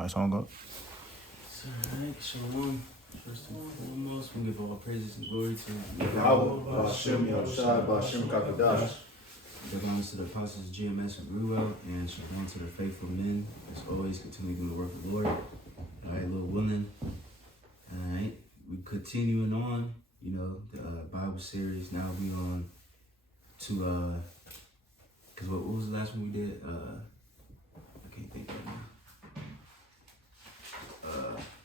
Alright, so I'm going to go. Alright, Shalom. First and foremost, we give all praises and glory to Yahweh, Hashem, Yahushai, Hashem, Kakadash. Give honors to the apostles GMS and Ruel, and shalom to the faithful men, as always, continue doing the work of the Lord. Alright, Lord willing. Alright, we continuing on, the Bible series. Now we on to, because what was the last one we did? I can't think right now.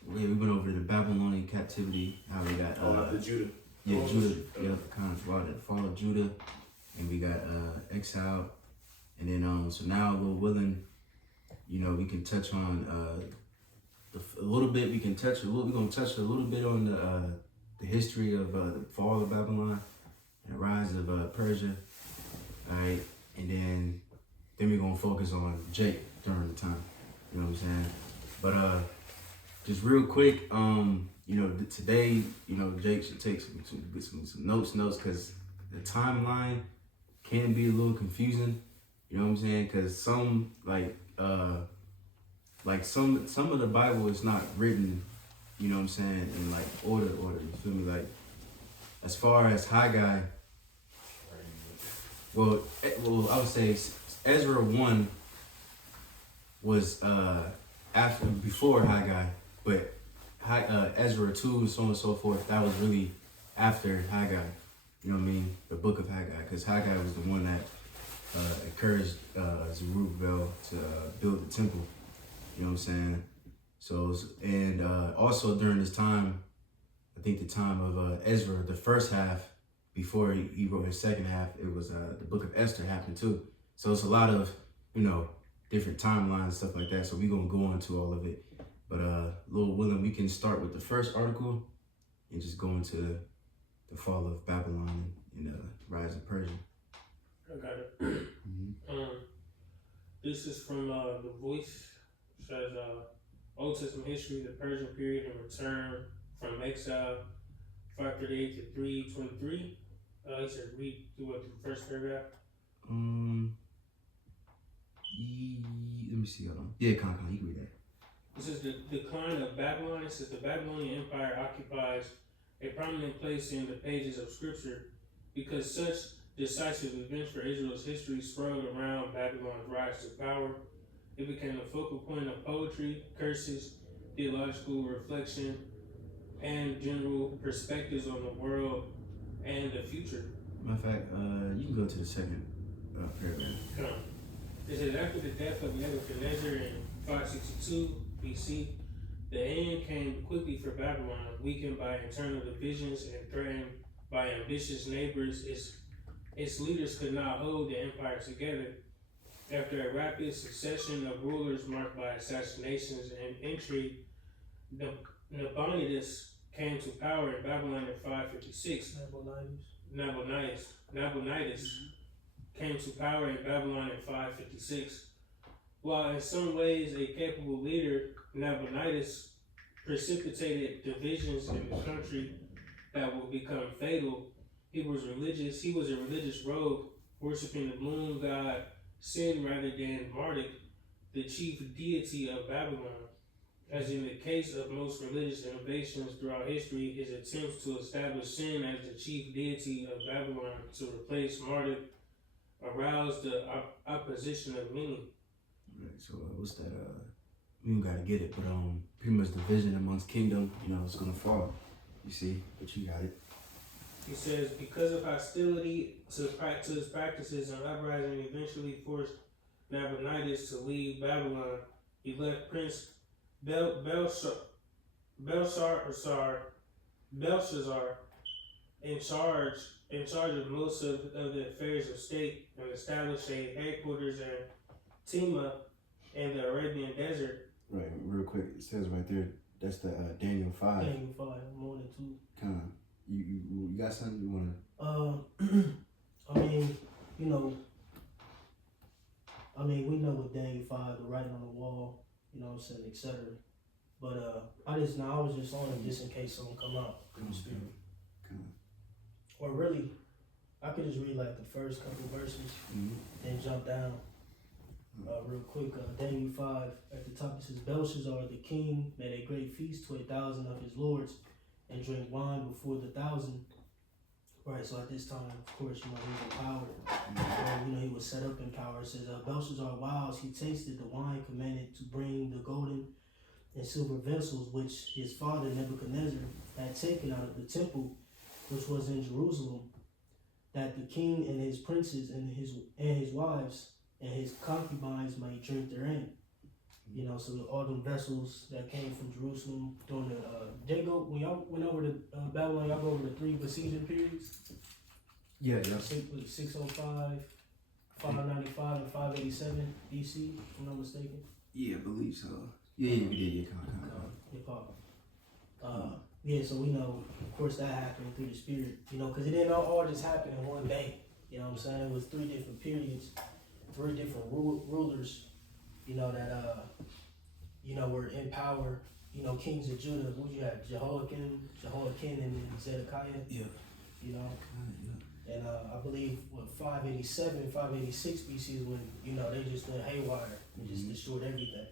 We went over the Babylonian captivity, how we got the Judah. Yeah, Judah. Yep, kind of the fall of Judah, and we got exile, and then so now, Lord willing, we can touch on a little bit. We're gonna touch a little bit on the history of the fall of Babylon and the rise of Persia. All right, and then we're gonna focus on Jake during the time. You know what I'm saying? But just real quick, today, Jake should take some notes, because the timeline can be a little confusing. You know what I'm saying? Because some some of the Bible is not written, you know what I'm saying, in like order. You feel me? Like as far as Haggai, well, I would say Ezra 1 was before Haggai. But Ezra 2 and so on and so forth, that was really after Haggai. You know what I mean? The book of Haggai. Because Haggai was the one that encouraged Zerubbabel to build the temple. You know what I'm saying? So, and also during this time, I think the time of Ezra, the first half, before he wrote his second half, it was the book of Esther happened too. So it's a lot of, different timelines, stuff like that. So we're going to go into all of it. But Lord willing, we can start with the first article and just go into the fall of Babylon and the rise of Persia. I got it. This is from The Voice. It says, Old Testament history, the Persian period and return from exile, 538 to 323. He said, read through the first paragraph. Let me see. Hold on. Yeah, you can read that. This is the decline of Babylon. It says the Babylonian Empire occupies a prominent place in the pages of Scripture because such decisive events for Israel's history swirled around Babylon's rise to power. It became a focal point of poetry, curses, theological reflection, and general perspectives on the world and the future. Matter of fact, you can go to the second paragraph. Come on. It says after the death of Nebuchadnezzar in 562 BC, the end came quickly for Babylon, weakened by internal divisions and threatened by ambitious neighbors. Its leaders could not hold the empire together. After a rapid succession of rulers marked by assassinations and intrigue, Nabonidus came to power in Babylon in 556. Nabonidus came to power in Babylon in 556. While in some ways a capable leader, Nabonidus precipitated divisions in the country that would become fatal. He was a religious rogue, worshiping the moon god Sin rather than Marduk, the chief deity of Babylon. As in the case of most religious innovations throughout history, his attempts to establish Sin as the chief deity of Babylon to replace Marduk aroused the opposition of many. Right, so what's that? We don't gotta get it, but pretty much division amongst kingdom, it's gonna fall. You see, but you got it. He says, because of hostility to his practices, an uprising eventually forced Nabonidus to leave Babylon. He left Prince Belshazzar in charge of most of the affairs of state and established a headquarters in Tima in the Arabian desert. Right, real quick, it says right there, that's the Daniel 5. Daniel 5, more than 2. Kind of. You got something you want we know with Daniel 5, the writing on the wall, etc. But I was just on it just in case something come out in the spirit. Or really, I could just read like the first couple verses, then jump down. Real quick, Daniel 5, at the top it says, Belshazzar the king made a great feast to 1,000 of his lords and drank wine before the 1,000. Right, so at this time, of course, he was in power. He was set up in power. It says, Belshazzar, whilst he tasted the wine, commanded to bring the golden and silver vessels which his father Nebuchadnezzar had taken out of the temple, which was in Jerusalem, that the king and his princes and his wives and his concubines might drink therein. So all them vessels that came from Jerusalem during the when y'all went over to Babylon, y'all go over the 3 besieging periods. Yeah. 605, 595, and 587 BC, if I'm not mistaken. Yeah, I believe so. Yeah, we did. Yeah, so we know, of course, that happened through the Spirit, because it didn't all just happen in one day. You know what I'm saying? It was 3 different periods, 3 different rulers, that were in power. Kings of Judah. What you had? Jehoiakim, and then Zedekiah. Yeah. And I believe 587, 586 BC is when they just went haywire and just destroyed everything.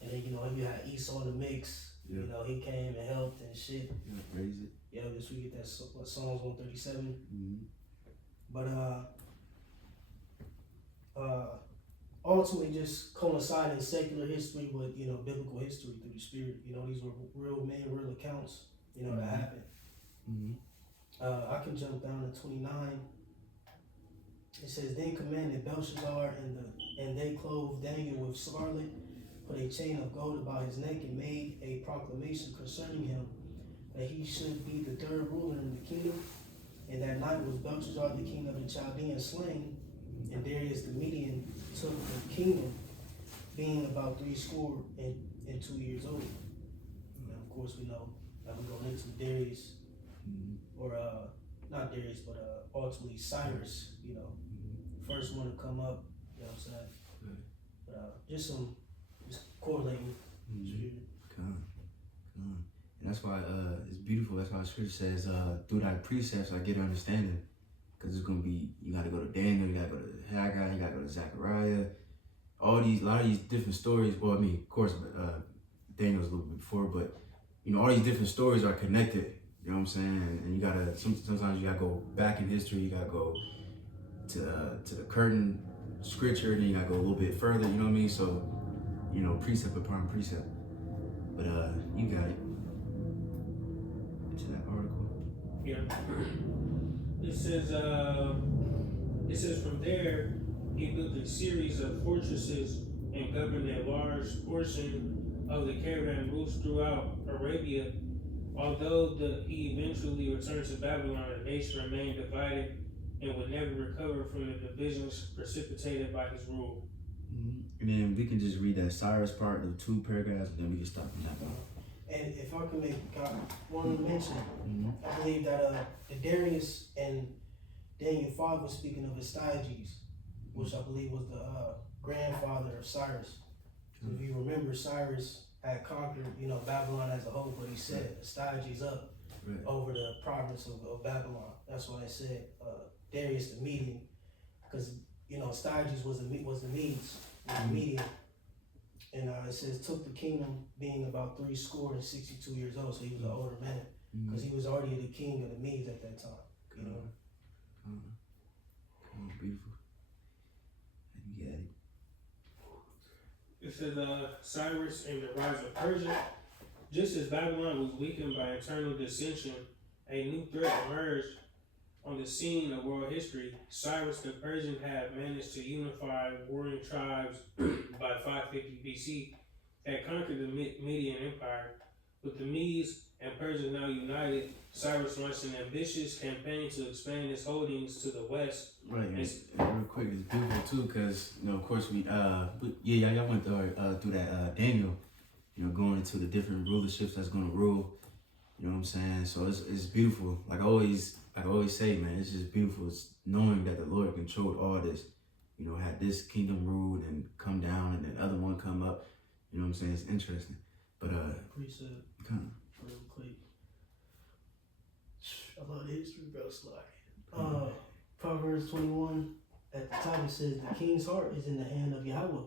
And then you had Esau in the mix. Yeah. He came and helped and shit. Yeah, praise it. Yeah, this we get that Psalms 137. But ultimately just coinciding secular history with biblical history through the Spirit. These were real men, real accounts. That happened. I can jump down to 29. It says, then commanded Belshazzar and they clothed Daniel with scarlet, put a chain of gold about his neck, and made a proclamation concerning him that he should be the 3rd ruler in the kingdom. And that night was Belshazzar the king of the Chaldeans slain, and Darius the Median took the kingdom, being about 70 and 2 years old. And of course we know that we're going into Darius, or not Darius, but ultimately Cyrus, first one to come up, you know what I'm saying? But just correlating. And that's why it's beautiful. That's why the scripture says, through thy precepts I get understanding. Because it's going to be, you got to go to Daniel, you got to go to Haggai, you got to go to Zechariah. A lot of these different stories. Well, I mean, of course, Daniel's a little bit before, but, all these different stories are connected. You know what I'm saying? And you got to, sometimes you got to go back in history. You got to go to the curtain scripture, and then you got to go a little bit further. You know what I mean? So, precept upon precept. But you got it. To that article. Yeah. It says from there he built a series of fortresses and governed a large portion of the caravan routes throughout Arabia. Although he eventually returned to Babylon, the nation remained divided and would never recover from the divisions precipitated by his rule. And then we can just read that Cyrus part, the 2 paragraphs, and then we can stop from that point. And if I could make one mention, I believe that the Darius and Daniel 5 was speaking of Astyages, which I believe was the grandfather of Cyrus. So if you remember, Cyrus had conquered, Babylon as a whole, but he set Astyages up over the province of Babylon. That's why I said Darius the Median, because Astyages was the Medes, the Median. And it says took the kingdom, being about 62 years old, so he was an older man, because he was already the king of the Medes at that time. Beautiful. You got it. It says Cyrus and the rise of Persia. Just as Babylon was weakened by internal dissension, a new threat emerged on the scene of world history. Cyrus the Persian had managed to unify warring tribes by 550 BC, had conquered the Median Empire. With the Medes and Persians now united, Cyrus launched an ambitious campaign to expand his holdings to the west. Right, and real quick, it's beautiful too, because of course y'all went through that Daniel, going into the different rulerships that's going to rule. You know what I'm saying? So it's beautiful. Like I always say, man, it's just beautiful. It's knowing that the Lord controlled all this. Had this kingdom ruled and come down, and then other one come up. You know what I'm saying? It's interesting. But precept. Real quick. I love the history, bro. It's like Proverbs 21, at the top it says the king's heart is in the hand of Yahweh.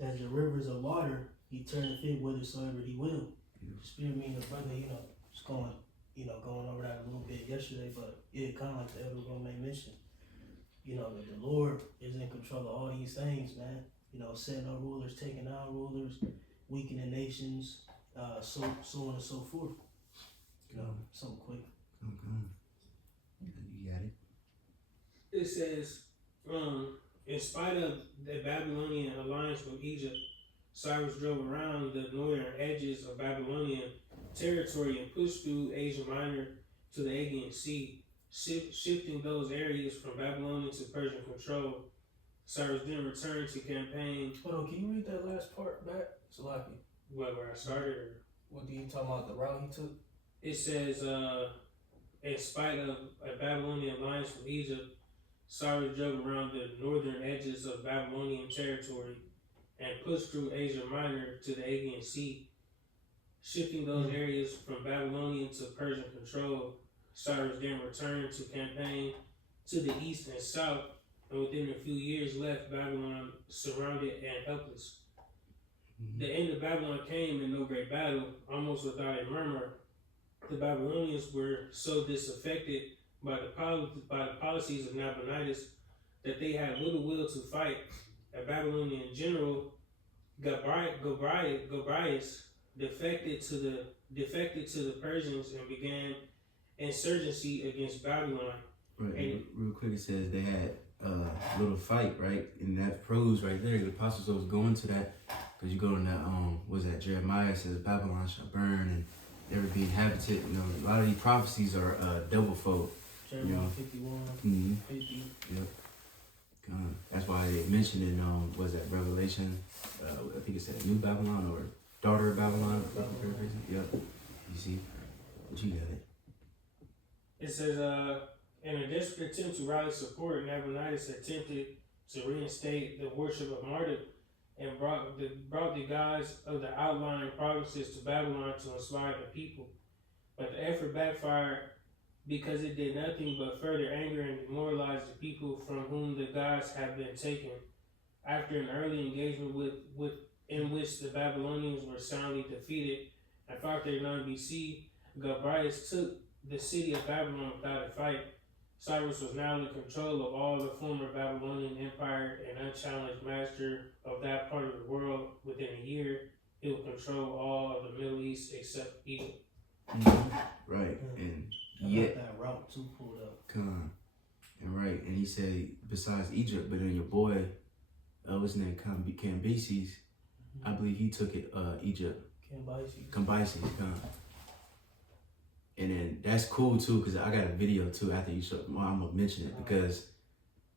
As the rivers of water, he turneth it whithersoever he will. The spirit meaning the brother, just going over that a little bit yesterday, but yeah, kind of like the elder Rome mentioned. That the Lord is in control of all these things, man. Setting up rulers, taking out rulers, weakening nations, so on and so forth. Something quick. You got it. It says, in spite of the Babylonian alliance with Egypt, Cyrus drove around the northern edges of Babylonian territory and pushed through Asia Minor to the Aegean Sea, shifting those areas from Babylonian to Persian control. Cyrus then returned to campaign. Hold on, can you read that last part back? Salaki. Where I started? Or? What do you talking about, the route he took? It says, in spite of a Babylonian alliance with Egypt, Cyrus drove around the northern edges of Babylonian territory and pushed through Asia Minor to the Aegean Sea, shifting those areas from Babylonian to Persian control. Cyrus then returned to campaign to the east and south, and within a few years left Babylon surrounded and helpless. The end of Babylon came in no great battle, almost without a murmur. The Babylonians were so disaffected by the policies of Nabonidus that they had little will to fight. A Babylonian general, Gobryas, defected to the Persians and began insurgency against Babylon. Right. And real quick, it says they had a little fight, right? And that proves right there. The apostles was going to that because you go in that was that Jeremiah says Babylon shall burn and never be inhabited. A lot of these prophecies are double fold. Jeremiah 51, 50. Yep. That's why they mentioned in was that Revelation? I think it said New Babylon or Daughter of Babylon. Yep. You see, but you got it. It says, in a desperate attempt to rally support, Nabonidus attempted to reinstate the worship of Marduk and brought the gods of the outlying provinces to Babylon to inspire the people. But the effort backfired because it did nothing but further anger and demoralize the people from whom the gods had been taken. After an early engagement in which the Babylonians were soundly defeated, in 539 BC, Gobryas took the city of Babylon without a fight. Cyrus was now in control of all the former Babylonian empire and unchallenged master of that part of the world. Within a year, he would control all of the Middle East except Egypt. Right, and yet that route too pulled up. And right, and he said besides Egypt, but then your boy, what's his name, Cambyses, I believe he took it Egypt. Cambyses. And then that's cool too, because I got a video too after you show. Well, I'm gonna mention it because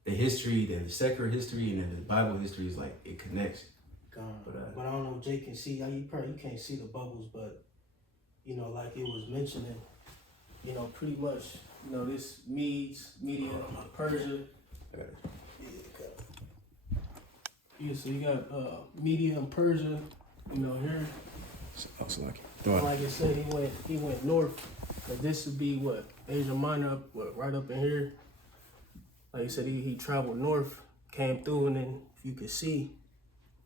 the history, the secular history, and then the Bible history is like it connects. But I don't know if Jake can see. You can't see the bubbles, but like it was mentioning, pretty much, this Media, Persia. Yeah, so you got Media and Persia, here. Like I said, he went north. But this would be Asia Minor, right up in here. Like you said, he traveled north, came through, and then if you could see,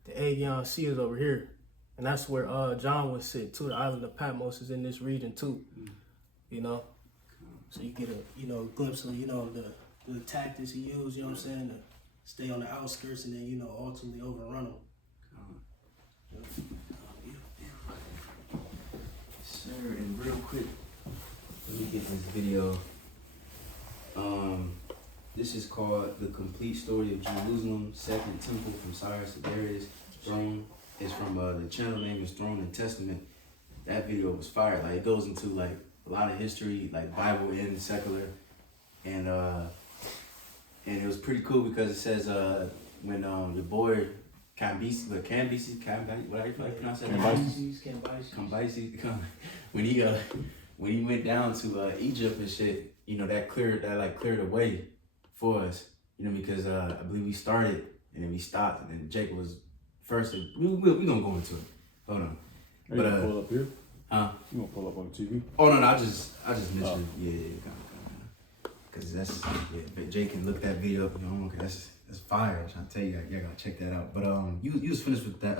the Aegean Sea is over here. And that's where John was sitting too. The island of Patmos is in this region too. So you get a glimpse of, the tactics he used, you know what I'm saying, to stay on the outskirts and then, ultimately overrun them. Sir, and real quick, let me get this video. This is called The Complete Story of Jerusalem, Second Temple from Cyrus to Darius, Throne. It's from the channel name is Throne and Testament. That video was fire. Like it goes into like a lot of history, like Bible and secular, and it was pretty cool because it says when your boy Cambyses, what do you pronounce that? Cambyses. When he went down to Egypt and shit, that cleared the way for us, because I believe we started and then we stopped and then Jake was first. We gonna go into it. Hold on. Are you gonna pull up here? You gonna pull up on the TV? Oh no, I just mentioned yeah, because that's Jake can look that video up. Okay, that's It's fire. I'm trying to tell you, y'all gotta check that out. But you was finished with that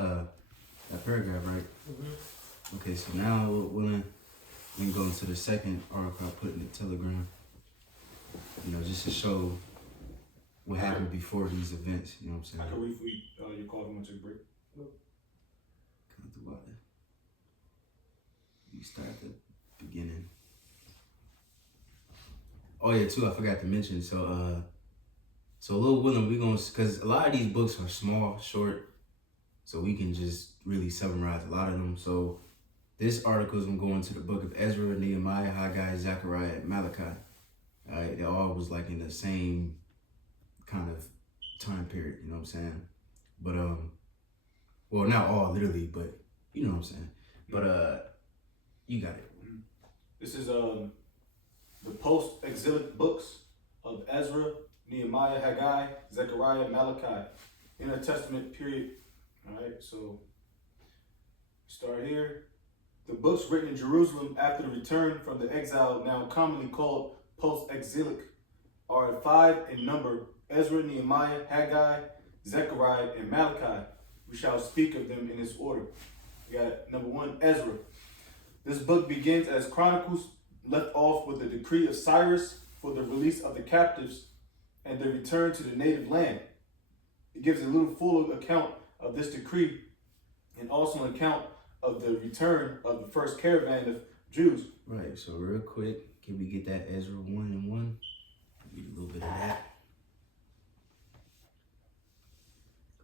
paragraph, right? Mm-hmm. Okay, so now we can go into the second article I put in the Telegram. You know, just to show what happened before these events. You know what I'm saying? I can read for you. Your call if you want to take a break. Come through water. You start at the beginning. Oh yeah, too. I forgot to mention. So Lil Willem, we gonna, cause a lot of these books are small, short, so we can just really summarize a lot of them. So this article is gonna go into the book of Ezra, Nehemiah, Haggai, Zechariah, and Malachi. Alright, they all was like in the same kind of time period. You know what I'm saying? But well, not all literally, but you know what I'm saying. But you got it. This is the post-exilic books of Ezra, Nehemiah, Haggai, Zechariah, Malachi, intertestament period. All right, so start here. The books written in Jerusalem after the return from the exile, now commonly called post-exilic, are 5 in number: Ezra, Nehemiah, Haggai, Zechariah, and Malachi. We shall speak of them in this order. We got number 1, Ezra. This book begins as Chronicles, left off with the decree of Cyrus for the release of the captives and their return to the native land. It gives a little full account of this decree and also an account of the return of the first caravan of Jews. Right, so real quick, can we get that Ezra 1:1? Read a little bit of that.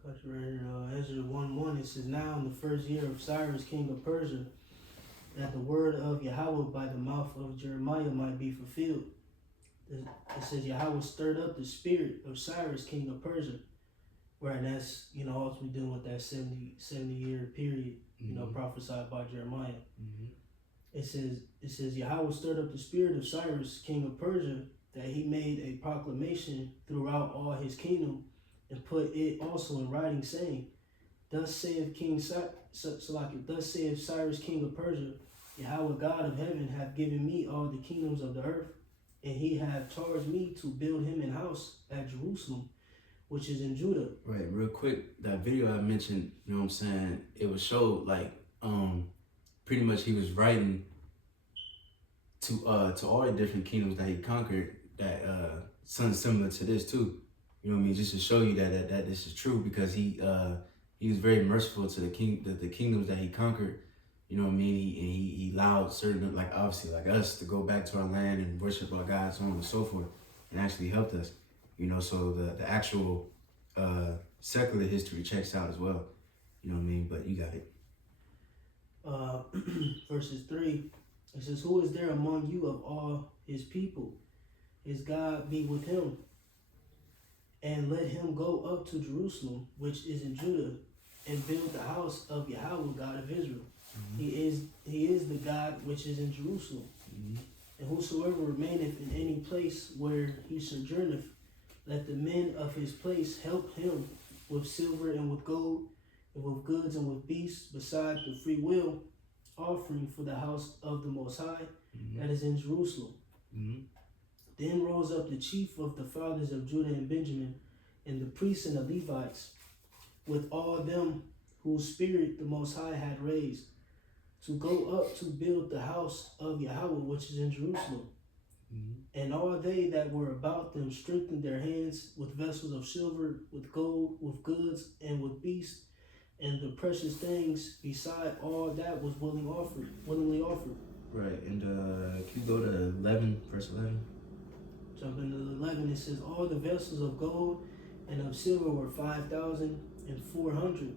Got you right here. Ezra 1:1. It says, now in the first year of Cyrus, king of Persia, that the word of Yahweh by the mouth of Jeremiah might be fulfilled. It says Yahweh stirred up the spirit of Cyrus, king of Persia, where that's, you know, ultimately dealing with that 70 year period, you know, prophesied by Jeremiah. It says Yahweh stirred up the spirit of Cyrus, king of Persia, that he made a proclamation throughout all his kingdom and put it also in writing, saying, thus saith thus saith Cyrus, king of Persia, Yahweh God of heaven hath given me all the kingdoms of the earth, and he hath charged me to build him an house at Jerusalem, which is in Judah. Right, real quick, that video I mentioned, you know what I'm saying, it was showed like pretty much he was writing to all the different kingdoms that he conquered, that something similar to this too. You know what I mean? Just to show you that this is true, because he was very merciful to the kingdoms that he conquered. You know what I mean? He allowed certain, like obviously like us, to go back to our land and worship our God, so on and so forth, and actually helped us. You know, so the actual secular history checks out as well. You know what I mean? But you got it. Verses 3, it says, who is there among you of all his people? His God be with him, and let him go up to Jerusalem, which is in Judah, and build the house of Yahweh, God of Israel. He is the God which is in Jerusalem. And whosoever remaineth in any place where he sojourneth, let the men of his place help him with silver and with gold, and with goods and with beasts, besides the free will offering for the house of the Most High that is in Jerusalem. Then rose up the chief of the fathers of Judah and Benjamin, and the priests and the Levites, with all them whose spirit the Most High had raised, to go up to build the house of Yahweh which is in Jerusalem. And all they that were about them strengthened their hands with vessels of silver, with gold, with goods, and with beasts, and the precious things beside all that was willingly offered. Right, and can you go to 11, verse 11? Jump into 11, it says, all the vessels of gold and of silver were 5,400.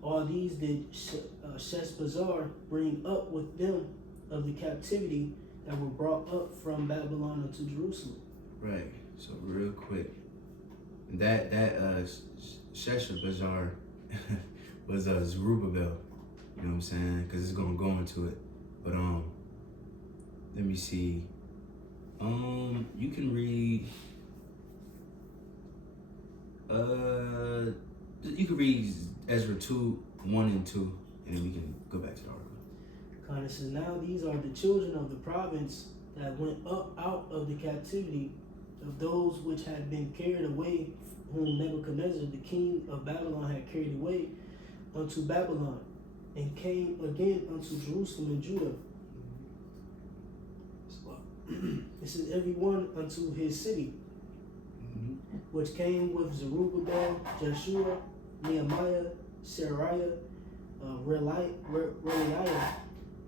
All these did Sheshbazzar bring up with them of the captivity that were brought up from Babylon unto Jerusalem. Right, so real quick, that Sheshbazzar was Zerubbabel, you know what I'm saying, because it's going to go into it. But let me see. You can read. You can read Ezra 2:1 and 2, and then we can go back to the article. Kind of says, now these are the children of the province that went up out of the captivity of those which had been carried away whom Nebuchadnezzar, the king of Babylon, had carried away unto Babylon, and came again unto Jerusalem and Judah. It says, every one unto his city, which came with Zerubbabel, Jeshua, Nehemiah, Seraiah, Reliah,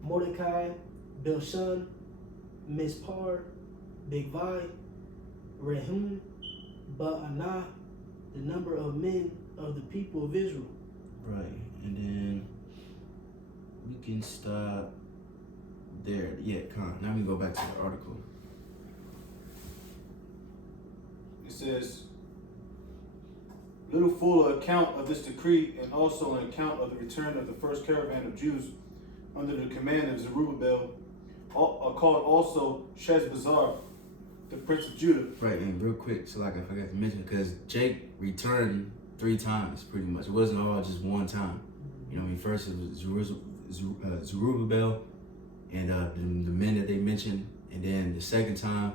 Mordecai, Bilshan, Mispar, Bigvai, Rehum, Baanah, the number of men of the people of Israel. Right, and then we can stop there. Yeah, now we go back to the article. It says, little fuller account of this decree, and also an account of the return of the first caravan of Jews under the command of Zerubbabel, called also Sheshbazzar, the prince of Judah. Right, and real quick, so like I forgot to mention, because Jake returned 3 times pretty much. It wasn't all just one time. You know what I mean? First it was Zerubbabel and the men that they mentioned, and then the second time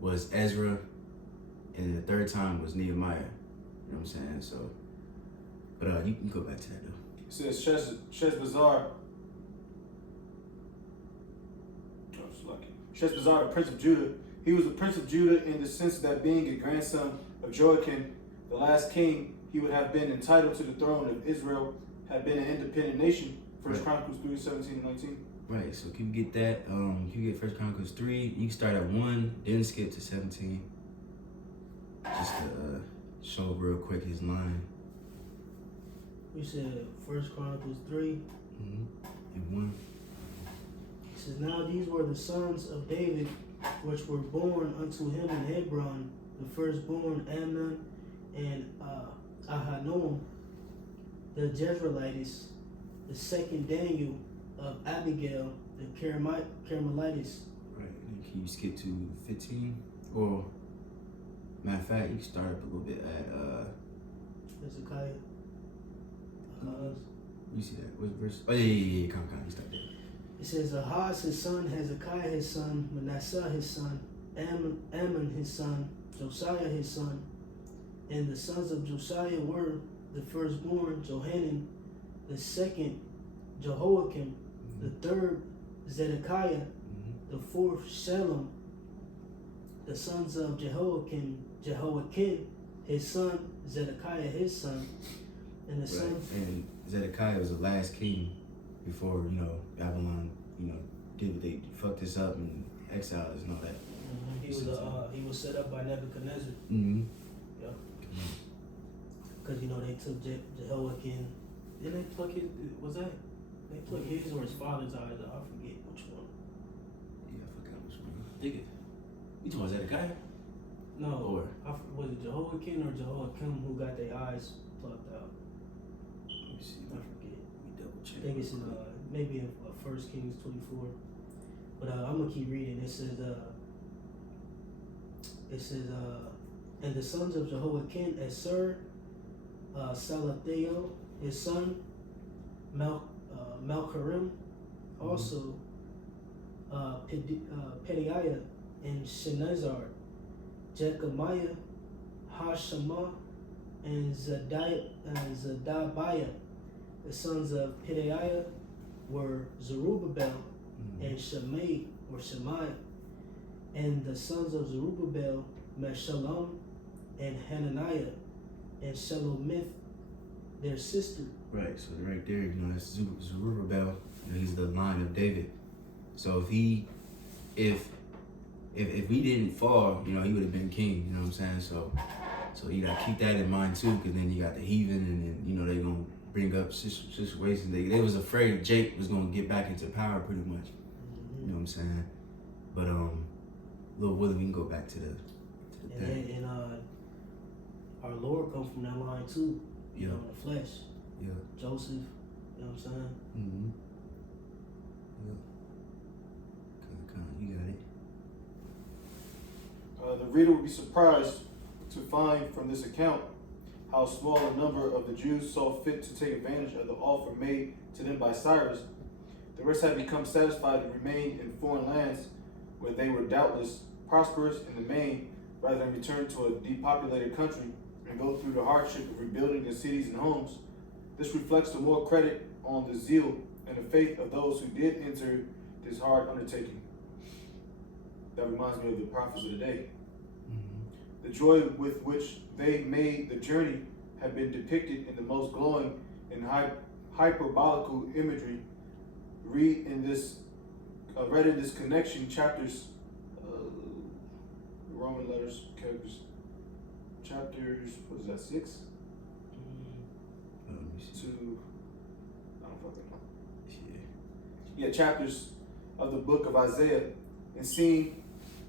was Ezra, and the third time was Nehemiah. You know what I'm saying? So, but you can go back to that though. It says Sheshbazzar, Sheshbazzar, the prince of Judah. He was the prince of Judah in the sense that being a grandson of Joachim, the last king, he would have been entitled to the throne of Israel, had been an independent nation. First Chronicles 3:17-19. Right, so can you get that? Can you get First Chronicles 3? You can start at 1, then skip to 17. Just to show real quick his line. We said First Chronicles 3. And 1. It says, now these were the sons of David, which were born unto him in Hebron, the firstborn Amnon and Ahinoam, the Jezreelites, the second Daniel of Abigail, the Carmelites. Right, and can you skip to 15? Or, matter of fact, you can start up a little bit at, Hezekiah. you see that? What verse? Oh, yeah, come, you start there. It says, Ahaz his son, Hezekiah his son, Manasseh his son, Ammon his son, Josiah his son. And the sons of Josiah were the firstborn Johanan, the second Jehoiakim, the third Zedekiah, the fourth Shalom. The sons of Jehoiakim, his son, Zedekiah his son, and the sons. And Zedekiah was the last king before, Babylon, did what they fucked us up and exiled us and all that. He was set up by Nebuchadnezzar. Yeah. Because they took Jehoiakim. Didn't they pluck his? Was that? They pluck his or his father's eyes out? I forget which one. Yeah, I forgot which one. I think you talking about Zedekiah? No. Or was it Jehoiakim or Jehoiakim who got their eyes plucked out? let me see. I forget. Let me double check. I think it's in maybe in 1 Kings 24. But I'm gonna keep reading. It says and the sons of Jehoiakim, Esar, Salathiel, his son, Malcharim, also Pedaiah and Shenazar, Jechemiah, Hashemah, and Zedabiah. The sons of Pedaiah were Zerubbabel and Shemai. And the sons of Zerubbabel, Meshullam and Hananiah, and Shelomith, their sister. Right, so right there, it's Zerubbabel, he's the line of David. So if we didn't fall, he would have been king, you know what I'm saying? So you gotta keep that in mind too, because then you got the heathen, and then, they gonna bring up situations. They was afraid Jake was gonna get back into power pretty much. You know what I'm saying? But Lord willing, we can go back to the thing. And our Lord comes from that line too. Yeah. In the flesh. Yeah. Joseph, you know what I'm saying? Yeah. You got it. The reader will be surprised to find from this account how small a number of the Jews saw fit to take advantage of the offer made to them by Cyrus. The rest had become satisfied to remain in foreign lands where they were doubtless prosperous in the main, rather than return to a depopulated country and go through the hardship of rebuilding the cities and homes. This reflects the more credit on the zeal and the faith of those who did enter this hard undertaking. That reminds me of the prophets of the day. The joy with which they made the journey have been depicted in the most glowing and hyperbolical imagery. Read in this connection chapters, Roman letters, characters, chapters, what is that, 6? To, I don't fucking know. Yeah, chapters of the book of Isaiah, and see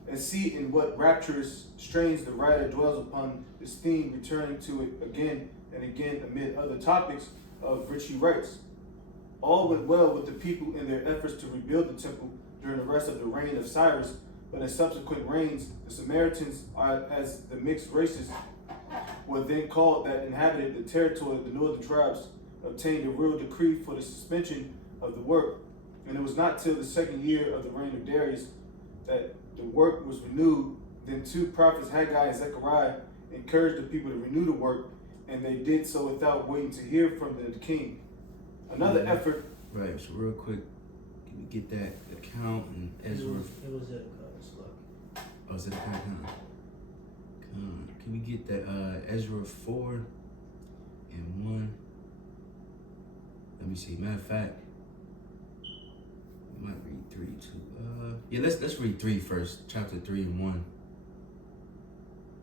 in what rapturous strains the writer dwells upon this theme, returning to it again and again amid other topics of which he writes. All went well with the people in their efforts to rebuild the temple during the rest of the reign of Cyrus, but in subsequent reigns, the Samaritans, as the mixed races were then called, that inhabited the territory of the northern tribes, obtained a royal decree for the suspension of the work. And it was not till the second year of the reign of Darius that the work was renewed. Then two prophets, Haggai and Zechariah, encouraged the people to renew the work, and they did so without waiting to hear from the king. Another effort. Right, so real quick, can we get that account and Ezra? It was at Oh, is it account? Can we get that Ezra 4 and 1? Let me see. Matter of fact, we might read 3 too. Yeah, let's read 3 first. Chapter 3 and 1.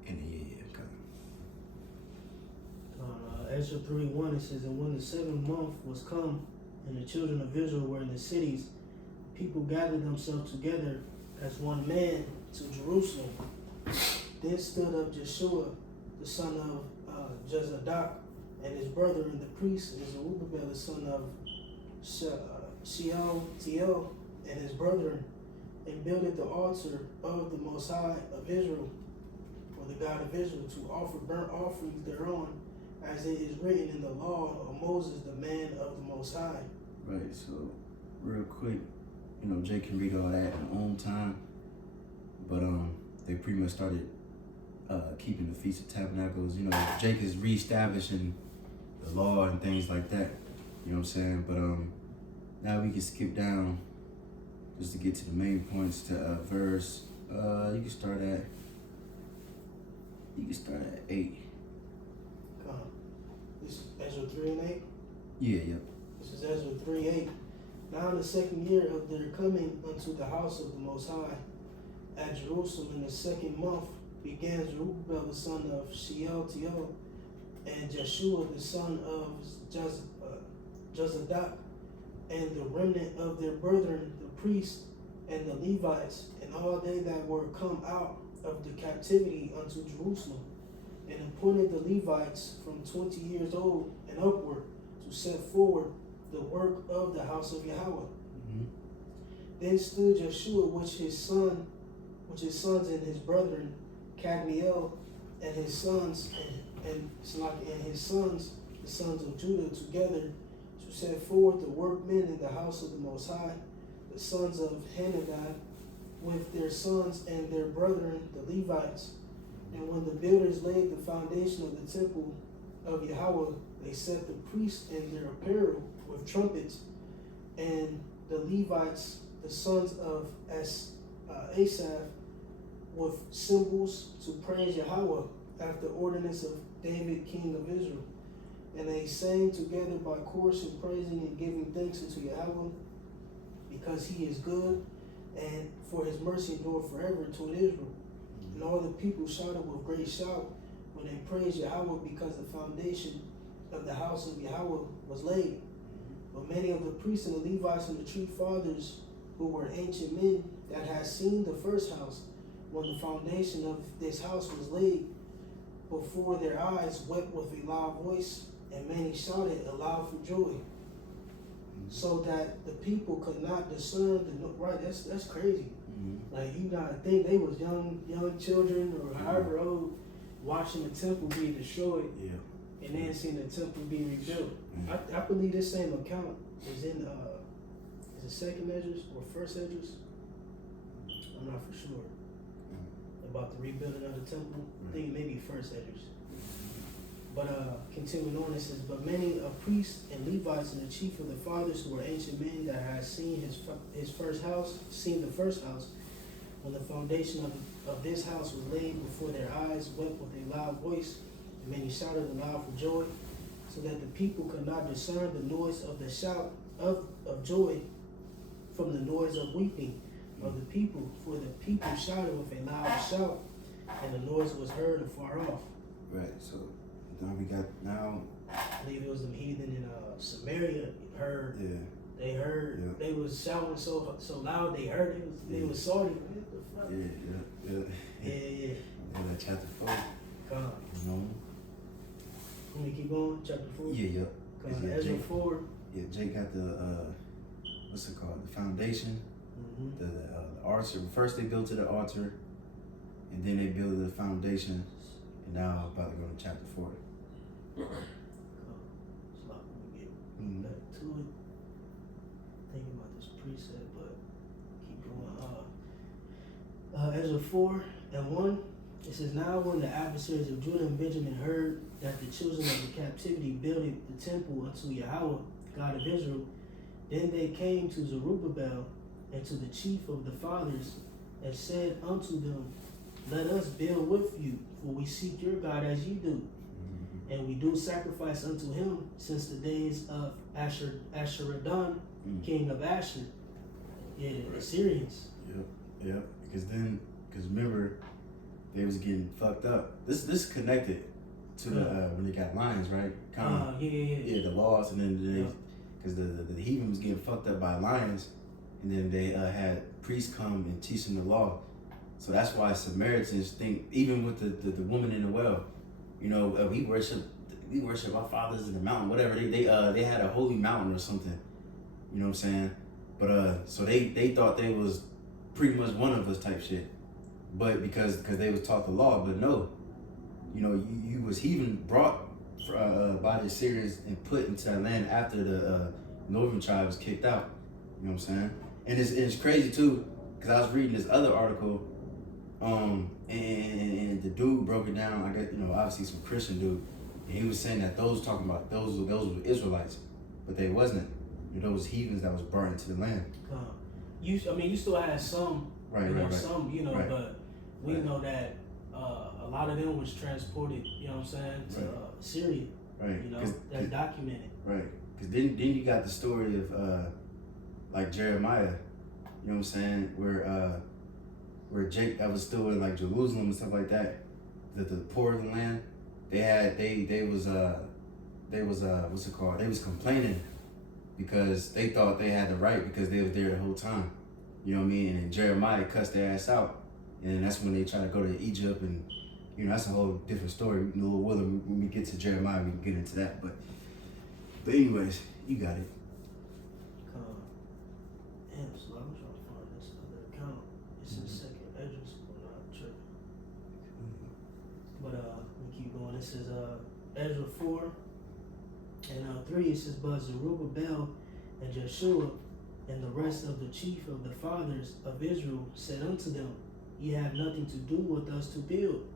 And then Ezra 3:1, it says, and when the 7th month was come, and the children of Israel were in the cities, people gathered themselves together as one man to Jerusalem. Then stood up Jeshua, the son of Jozadak, and his brother and the priest, and Zerubbabel, the son of Shealtiel, and his brethren, and builded the altar of the Most High of Israel, for the God of Israel, to offer burnt offerings thereon, as it is written in the law of Moses, the man of the Most High. Right, so real quick, Jay can read all that in his own time, but they pretty much started keeping the Feast of Tabernacles. Jake is reestablishing the law and things like that. You know what I'm saying? But now we can skip down just to get to the main points to verse. You can start at 8. This is Ezra 3 and 8? Yeah. This is Ezra 3:8. Now in the second year of their coming unto the house of the Most High at Jerusalem, in the 2nd month, began Zerubbabel the son of Shealtiel, and Jeshua the son of Jozadak, and the remnant of their brethren, the priests and the Levites, and all they that were come out of the captivity unto Jerusalem, and appointed the Levites from 20 years old and upward to set forward the work of the house of Yahweh. Mm-hmm. Then stood Jeshua, which his sons and his brethren, Cadmiel, and his sons, and his sons, the sons of Judah, together to set forward the workmen in the house of the Most High, the sons of Hananiah, with their sons and their brethren, the Levites. And when the builders laid the foundation of the temple of Yahweh, they set the priests in their apparel with trumpets, and the Levites, the sons of Asaph, with cymbals to praise Yahweh after ordinance of David, king of Israel. And they sang together by chorus and praising and giving thanks unto Yahweh, because he is good, and for his mercy endureth forever toward Israel. And all the people shouted with great shout when they praised Yahweh, because the foundation of the house of Yahweh was laid. But many of the priests and the Levites and the true fathers, who were ancient men that had seen the first house, when the foundation of this house was laid before their eyes, wept with a loud voice, and many shouted aloud for joy, so that the people could not discern the right. That's crazy. Mm-hmm. Like, you gotta think they was young children or however old, watching the temple be destroyed, and then seeing the temple be rebuilt. I believe this same account is in is it 2nd Ezra or 1st Ezra? I'm not for sure about the rebuilding of the temple. I think maybe 1st Ezra. But continuing on, it says, but many of priests and Levites and the chief of the fathers who were ancient men that had seen his first house, seen the first house, when the foundation of this house was laid before their eyes, wept with a loud voice, and many shouted aloud for joy, so that the people could not discern the noise of the shout of joy from the noise of weeping of the people, for the people shouted with a loud shout, and the noise was heard afar off. Right. So now we got now. I believe it was the heathen in Samaria heard. Yeah. They heard. Yeah. They was shouting so loud. They heard it. They was salty. What the fuck? Yeah. Yeah. Yeah, that chapter 4. Come on. You know? Let me keep going. Chapter 4. Yeah. Come on. Yeah, Ezra Jake. 4. Yeah, Jake got the what's it called? The foundation. Mm-hmm. The altar. First they built to the altar, and then they built the foundation, and now I'm about to go to chapter 4. So let me get Mm-hmm. back to it. Thinking about this preset, but keep going. Ezra 4:1. It says, now when the adversaries of Judah and Benjamin heard that the children of the captivity builded the temple unto Yahweh, God of Israel, then they came to Zerubbabel and to the chief of the fathers and said unto them, let us build with you, for we seek your God as you do. And we do sacrifice unto him since the days of Ashuradan, king of Ashur. Yeah, the Assyrians. Yep. Because remember, they was getting fucked up. This connected to the when they got lions, right? Yeah. The laws, and then because the heathen was getting fucked up by lions, and then they had priests come and teach them the law. So that's why Samaritans think, even with the woman in the well, you know, we worship our fathers in the mountain, whatever. They had a holy mountain or something. You know what I'm saying? But so they thought they was pretty much one of us type shit. But because they was taught the law, but no, you know, you was heathen brought by the Assyrians and put into that land after the northern tribe was kicked out. You know what I'm saying? And it's crazy too, because I was reading this other article, and the dude broke it down. I got, you know, obviously some Christian dude, and he was saying that those were Israelites, but they wasn't. You know, those heathens that was brought into the land. You still had some, right. some, right. But we Right. know that a lot of them was transported, you know what I'm saying, to Right. Syria. Right. You know, that's documented. Right. Because then you got the story of like Jeremiah, you know what I'm saying, where Jake, that was still in like Jerusalem and stuff like that, the poor of the land, they was what's it called? They was complaining because they thought they had the right because they was there the whole time. You know what I mean? And Jeremiah cussed their ass out. And that's when they try to go to Egypt, and you know, that's a whole different story. You know, when we get to Jeremiah, we can get into that. But anyways, you got it. Damn, so I'm trying to find this other account. It's in second Edges, not tripping. But we keep going. It says Ezra 4 and 3. It says, but Zerubbabel and Jeshua and the rest of the chief of the fathers of Israel said unto them, ye have nothing to do with us to build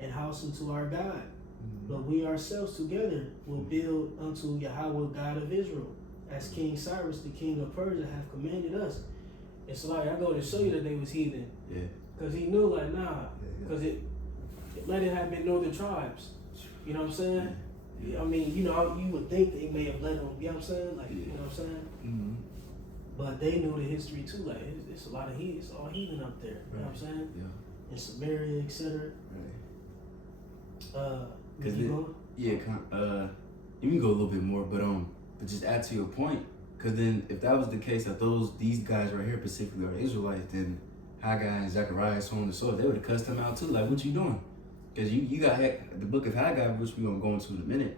an house unto our God, but we ourselves together will build unto Yahweh God of Israel, as King Cyrus the king of Persia have commanded us. It's like, I go to show you that they was heathen. Yeah. Because he knew, like, nah, because it let it have been northern tribes. You know what I'm saying? Yeah. I mean, you know, you would think they may have let them, you know what I'm saying? Like, you know what I'm saying? Mm-hmm. But they knew the history too. Like, it's a lot of heathen, it's all heathen up there. You know what I'm saying? Yeah. In Samaria, etc. Right. Cause you can go a little bit more, but just add to your point. Cause then, if that was the case, that these guys right here specifically are Israelites, then Haggai and Zechariah, so on and so forth, they would have cussed them out too. Like, what you doing? Cause you got the book of Haggai, which we're gonna go into in a minute.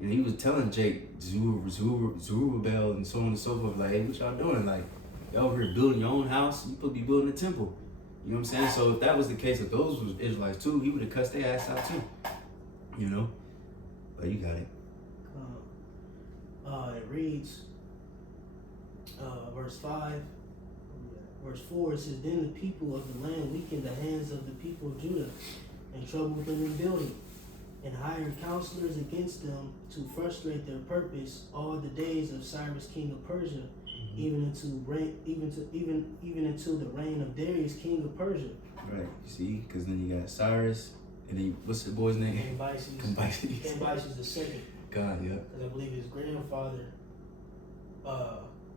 And he was telling Jake, Zerubbabel, and so on and so forth, like, hey, what y'all doing? Like, y'all over here building your own house? You supposed to be building a temple. You know what I'm saying? So if that was the case, if those was Israelites too, he would have cussed their ass out too. You know? But you got it. It reads, verse 5, verse 4, it says, then the people of the land weakened the hands of the people of Judah and troubled them in building. and hired counselors against them to frustrate their purpose all the days of Cyrus, king of Persia, even until the reign of Darius, king of Persia. Right. You see, because then you got Cyrus, and then what's the boy's name? Cambyses the second. God, yep. Because I believe his grandfather,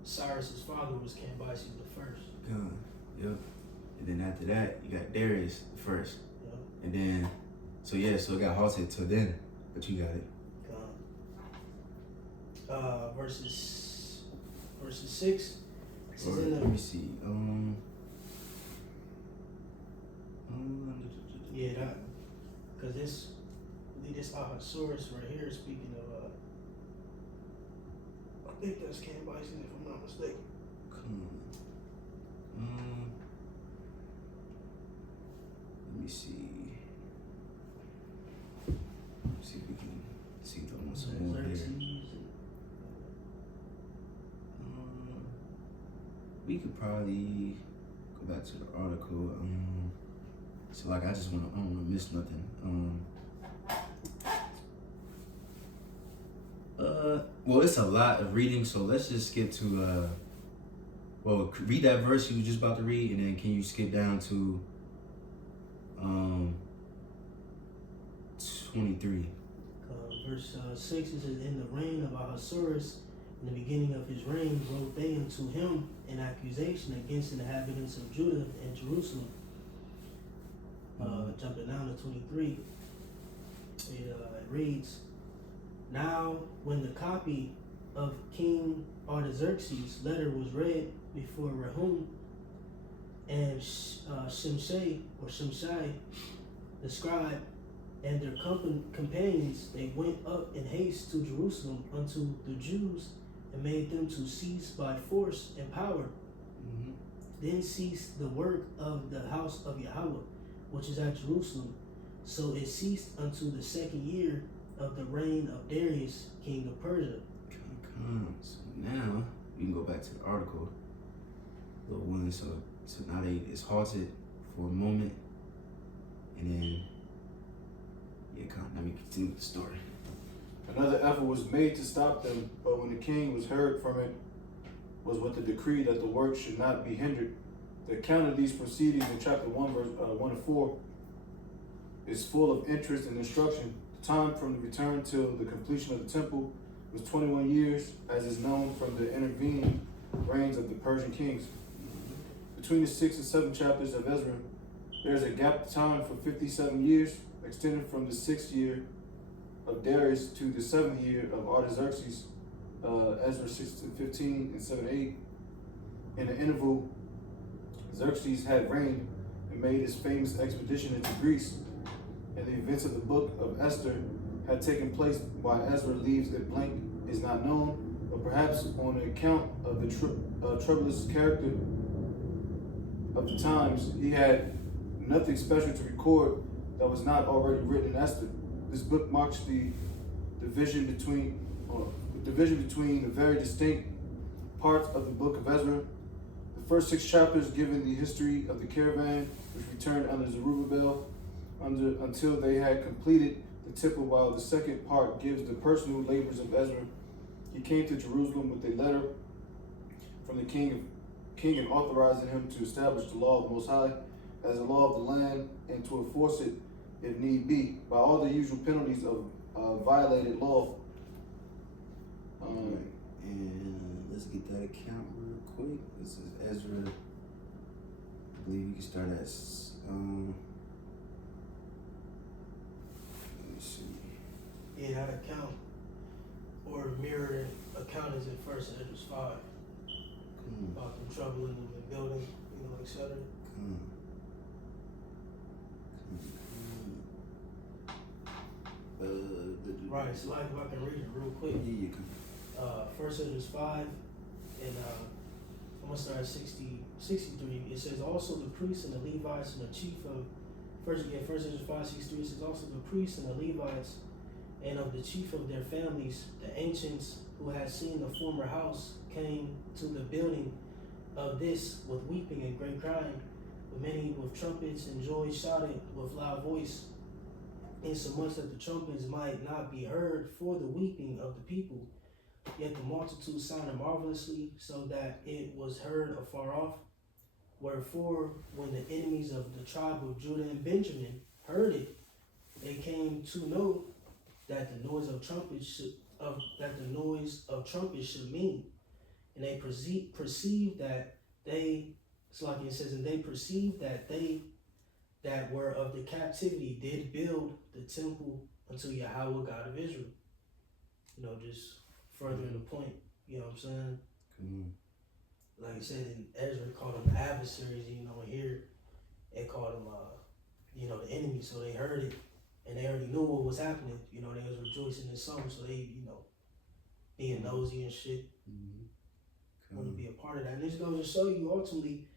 Cyrus's father, was Cambyses the first. God, yep. And then after that, you got Darius the first. Yep. And then, so it got halted till then, but you got it. Verses 6. This is in the, let me see. Yeah, that, because this Ahasuerus right here, speaking of, I think that's Cambyses, if I'm not mistaken. Let me see. See if we can see if I want some more here. We could probably go back to the article. So like I don't want to miss nothing. Well, it's a lot of reading, so let's just skip to read that verse you were just about to read, and then can you skip down to 23? Verse 6, it says, in the reign of Ahasuerus, in the beginning of his reign, wrote they unto him an accusation against the inhabitants of Judah and Jerusalem. Jumping down to 23, it reads, now when the copy of King Artaxerxes' letter was read before Rehum and Shimshai, the scribe, and their companions, they went up in haste to Jerusalem unto the Jews and made them to cease by force and power. Then ceased the work of the house of Yahweh, which is at Jerusalem. So it ceased unto the second year of the reign of Darius, king of Persia. So now we can go back to the article. Little one, so now it's halted for a moment, and then let me continue with the story. Another effort was made to stop them, but when the king was heard from it, was with the decree that the work should not be hindered. The account of these proceedings in chapter 1, verse 1 to 4 is full of interest and instruction. The time from the return till the completion of the temple was 21 years, as is known from the intervening reigns of the Persian kings. Between the 6th and 7th chapters of Ezra, there is a gap of time for 57 years, extending from the 6th year of Darius to the 7th year of Artaxerxes, Ezra 6-15 and 7-8. In the interval, Xerxes had reigned and made his famous expedition into Greece, and the events of the book of Esther had taken place. Why Ezra leaves it blank is not known, but perhaps on account of the troublous character of the times, he had nothing special to record that was not already written in Esther. This book marks the division between the very distinct parts of the book of Ezra. The first 6 chapters giving the history of the caravan which returned under Zerubbabel until they had completed the temple, while the second part gives the personal labors of Ezra. He came to Jerusalem with a letter from the king and authorizing him to establish the law of the Most High as a law of the land and to enforce it if need be by all the usual penalties of violated law. And let's get that account real quick. This is Ezra. I believe you can start at let me see. Yeah, that account or mirrored account is in First Ezra 5 about them troubling them in building, etc. Right, so like if I can read it real quick. Yeah, you can. First Ezra 5, and I'm gonna start at 63. It says also the priests and the Levites and the chief of First Ezra 5:63. It says also the priests and the Levites and of the chief of their families, the ancients who had seen the former house, came to the building of this with weeping and great crying, but many with trumpets and joy shouted with loud voice. insomuch that the trumpets might not be heard for the weeping of the people. Yet the multitude sounded marvelously, so that it was heard afar off. Wherefore, when the enemies of the tribe of Judah and Benjamin heard it, they came to know that the noise of trumpets should mean, and they perceived that they, it's like it says, and they perceived that they that were of the captivity did build the temple unto Yahweh God of Israel. Just furthering the point. You know what I'm saying? Like I said, in Ezra called them the adversaries. Here it called them, the enemy. So they heard it, and they already knew what was happening. They was rejoicing in something. So they, being nosy and shit, want to be a part of that. And this goes to show you ultimately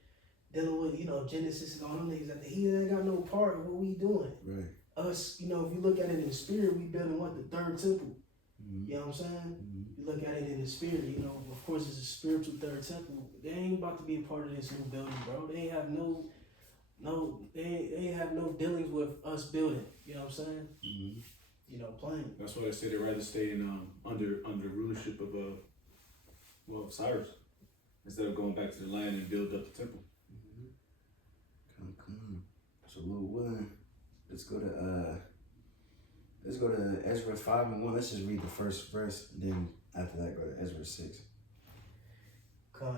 dealing with, Genesis and all them niggas that he ain't got no part of what we doing. Right. Us, if you look at it in the spirit, we building the third temple. You know what I'm saying? You look at it in the spirit, of course it's a spiritual third temple. They ain't about to be a part of this new building, bro. They ain't have they ain't have no dealings with us building. You know what I'm saying? Playing. That's why they say they'd rather stay in under rulership of Cyrus instead of going back to the land and build up the temple. Come. So Lord willing, let's go to Ezra 5:1. Let's just read the first verse, then after that go to Ezra 6.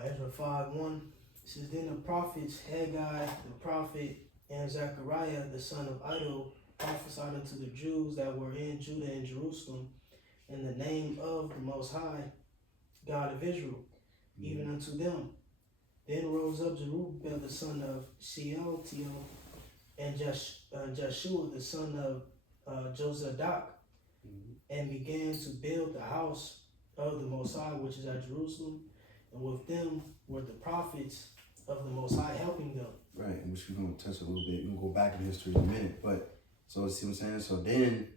Ezra 5:1. It says, then the prophets Haggai the prophet and Zechariah the son of Iddo prophesied unto the Jews that were in Judah and Jerusalem in the name of the Most High, God of Israel, even unto them. Then rose up Zerubbabel the son of Shealtiel and Joshua the son of Jozadak, and began to build the house of the Most High, which is at Jerusalem, and with them were the prophets of the Most High helping them. Right, which we're going to touch a little bit. We're going to go back in history in a minute. But, so see what I'm saying? So then,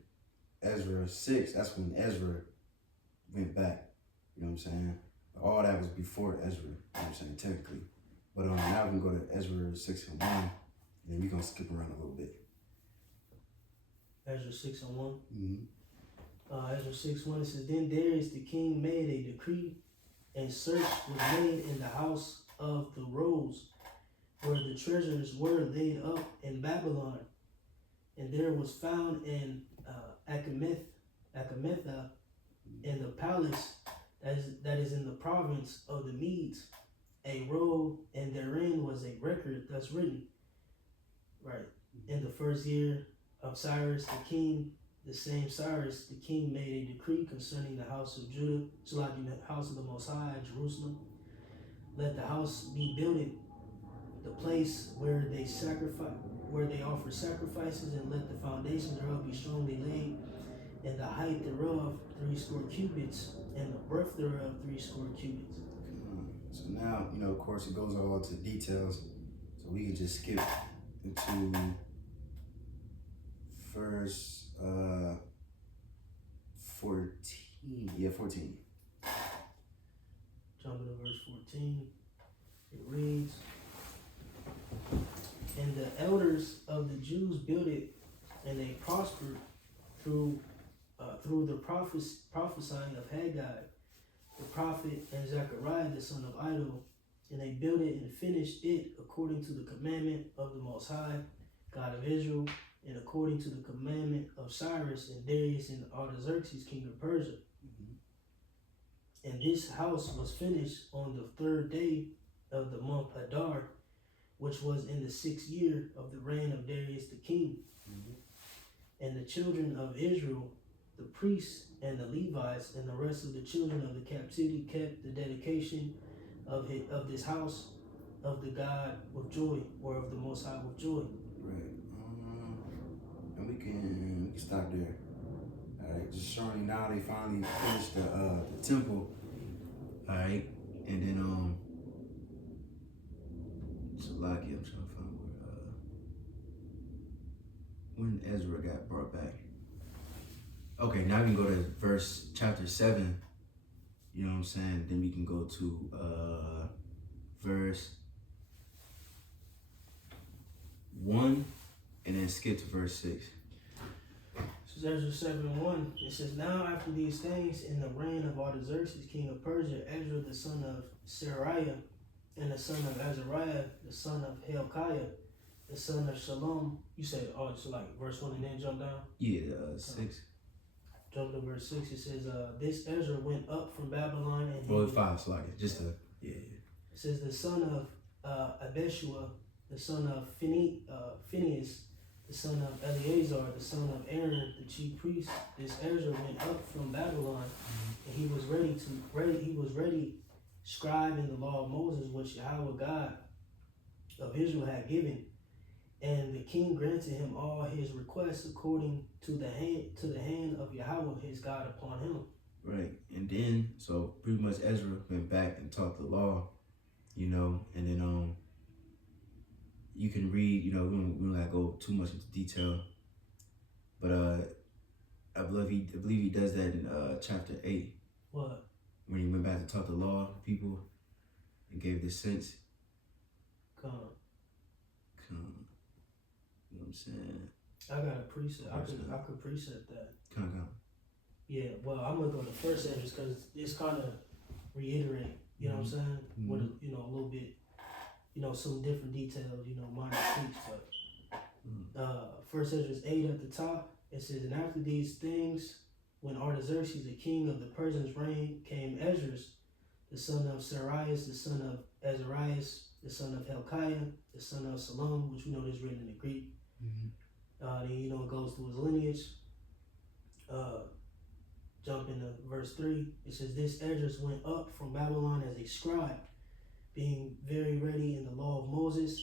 Ezra 6, that's when Ezra went back. You know what I'm saying? All that was before Ezra, you know what I'm saying, technically. But now we can go to Ezra 6:1, and then we're going to skip around a little bit. Ezra 6:1. Ezra 6:1, it says, then Darius the king made a decree, and search was made in the house of the rolls, where the treasures were laid up in Babylon. And there was found in Achametha in the palace that is in the province of the Medes, a roll, and therein was a record thus written. Right. In the first year of Cyrus the king, the same Cyrus the king made a decree concerning the house of Judah, so like in the house of the Most High at Jerusalem. Let the house be builded, the place where they offer sacrifices, and let the foundation thereof be strongly laid, and the height thereof 80 cubits, and the breadth thereof 80 cubits. So now, of course, it goes all to details, so we can just skip into verse 14. Yeah, 14. Jumping to verse 14, it reads, and the elders of the Jews built it, and they prospered through the prophesying of Haggai the prophet and Zechariah the son of Iddo, and they built it and finished it according to the commandment of the Most High, God of Israel, and according to the commandment of Cyrus and Darius and Artaxerxes, king of Persia. And this house was finished on the 3rd day of the month Adar, which was in the 6th year of the reign of Darius the king. And the children of Israel, the priests and the Levites, and the rest of the children of the captivity kept the dedication of this house of the God with joy, or of the Most High with joy. Right. And we can stop there. Alright, just showing now they finally finished the temple. Alright, and then so lucky, I'm trying to find where when Ezra got brought back. Okay, now we can go to chapter 7. You know what I'm saying? Then we can go to verse 1 and then skip to verse 6. This is Ezra 7:1. It says, Now after these things, in the reign of Artaxerxes, king of Persia, Ezra the son of Seraiah, and the son of Azariah, the son of Hilkiah, the son of Shalom. You said, so like verse 1 and then jump down? Yeah, 6. Jump to verse 6. It says, This Ezra went up from Babylon and Well, 5, so like just a, yeah. It says, the son of Abishua, the son of Phinehas, the son of Eleazar, the son of Aaron, the chief priest. This Ezra went up from Babylon, and he was ready, scribe in the law of Moses, which Yahweh God of Israel had given. And the king granted him all his requests according to the hand of Yahweh his God upon him. Right, and then so pretty much Ezra went back and taught the law, you know, and then you can read, you know, we don't like go too much into detail, but I believe he does that in chapter 8. What? When he went back to talk the law to people and gave this sense. Come. You know what I'm saying? I got a precept. I could precept that. Come. Yeah, well, I'm gonna go to first Ezra because it's kind of reiterate. You know what I'm saying? Mm-hmm. With a little bit, some different details. Minor tweaks, but first Ezra 8 at the top. It says, and after these things, when Artaxerxes, the king of the Persians, reigned, came Ezra, the son of Seraiah, the son of Azarias, the son of Hilkiah, the son of Salom, which we know is written in the Greek. Mm-hmm. Then it goes through his lineage. Jump into verse 3. It says, This Ezra went up from Babylon as a scribe, being very ready in the law of Moses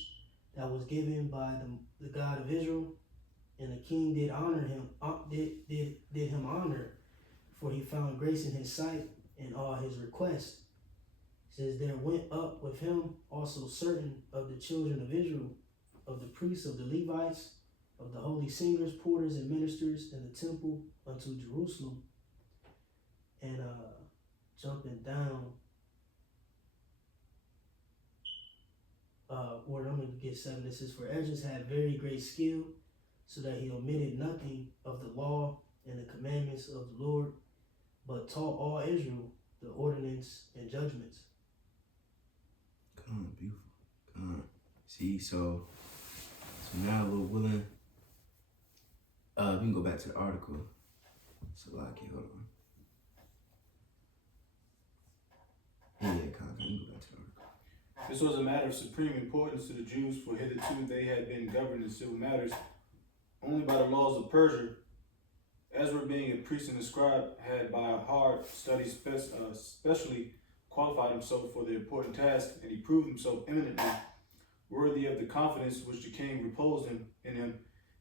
that was given by the God of Israel. And the king did honor him, did him honor, for he found grace in his sight in all his requests. It says, There went up with him also certain of the children of Israel, of the priests, of the Levites, of the holy singers, porters, and ministers in the temple unto Jerusalem. And jumping down, where I'm going to get 7, it says, For Ezra had very great skill, so that he omitted nothing of the law and the commandments of the Lord, but taught all Israel the ordinance and judgments. Come, beautiful. Come. See, so now we're willing. We can go back to the article. So like, hold on. Yeah, you can go back to the article. This was a matter of supreme importance to the Jews, for hitherto they had been governed in civil matters only by the laws of Persia. Ezra, being a priest and a scribe, had by hard study specially qualified himself for the important task, and he proved himself eminently worthy of the confidence which the king reposed in him.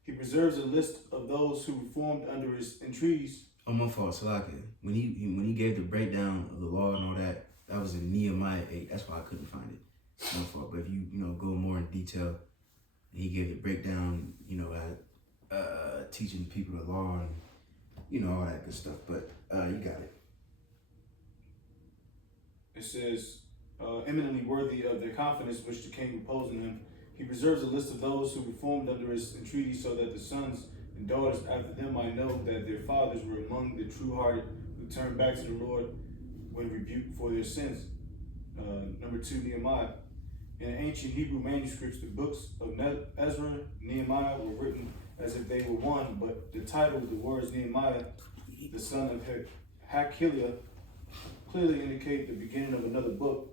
He preserves a list of those who reformed under his entreaties. Oh, my fault, Salaka. When he gave the breakdown of the law and all that, that was in Nehemiah 8. That's why I couldn't find it. My fault. But if you go more in detail, he gave the breakdown, teaching people the law and all that good stuff. But you got it. It says, eminently worthy of the confidence which the king reposed in him. He preserves a list of those who reformed under his entreaty, so that the sons and daughters after them might know that their fathers were among the true-hearted who turned back to the Lord when rebuked for their sins. Number 2, Nehemiah. In ancient Hebrew manuscripts, the books of Ezra, Nehemiah were written as if they were one, but the title of the words Nehemiah, the son of Hakaliah, clearly indicate the beginning of another book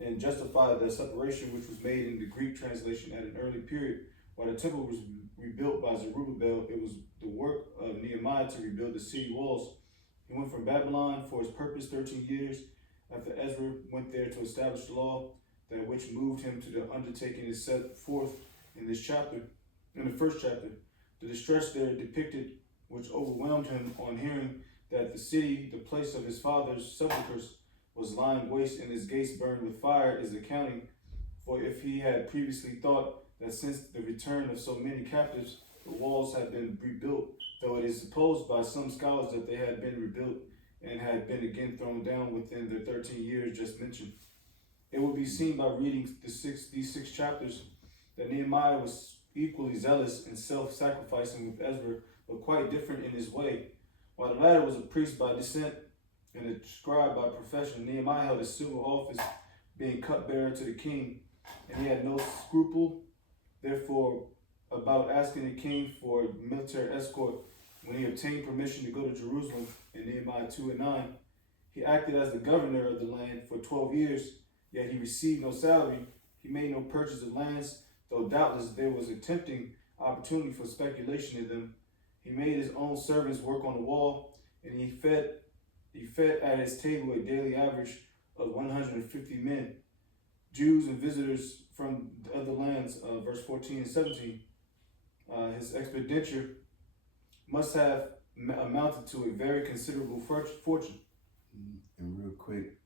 and justify the separation which was made in the Greek translation at an early period. While the temple was rebuilt by Zerubbabel, it was the work of Nehemiah to rebuild the city walls. He went from Babylon for his purpose 13 years after Ezra went there to establish the law, that which moved him to the undertaking is set forth in this chapter. In the first chapter, the distress there depicted, which overwhelmed him on hearing that the city, the place of his father's sepulchres, was lying waste and his gates burned with fire, is accounting for if he had previously thought that since the return of so many captives, the walls had been rebuilt, though it is supposed by some scholars that they had been rebuilt and had been again thrown down within the 13 years just mentioned. It will be seen by reading these six chapters that Nehemiah was equally zealous and self-sacrificing with Ezra but quite different in his way. While the latter was a priest by descent and a scribe by profession, Nehemiah held a civil office, being cupbearer to the king, and he had no scruple, therefore, about asking the king for military escort. When he obtained permission to go to Jerusalem in Nehemiah 2:9, he acted as the governor of the land for 12 years, yet he received no salary. He made no purchase of lands, though doubtless there was a tempting opportunity for speculation in them. He made his own servants work on the wall, and he fed at his table a daily average of 150 men, Jews and visitors from the other lands, verse 14 and 17. His expenditure must have amounted to a very considerable fortune. And real quick,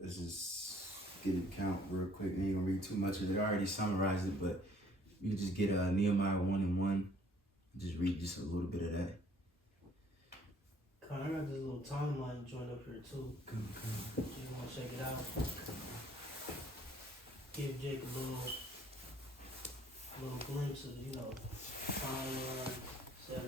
let's just get a count real quick. I ain't gonna read too much of it. I already summarized it, but you can just get Nehemiah 1:1. Just read just a little bit of that. Con, I got this little timeline joint up here too. Come. You wanna check it out? Give Jake a little glimpse of, timeline, etc.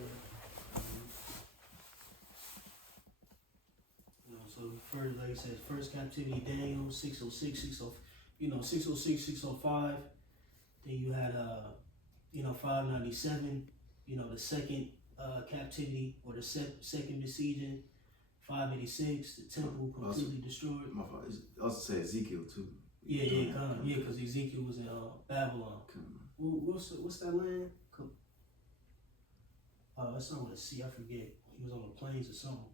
So first, like I said, first captivity, Daniel, 606, 606, 605. Then you had 597, the second captivity or the second besieging, 586, the temple completely destroyed. My fault. I also say Ezekiel too. Yeah, because Ezekiel was in Babylon. What's that land? It's something with a C, I forget. He was on the plains or something.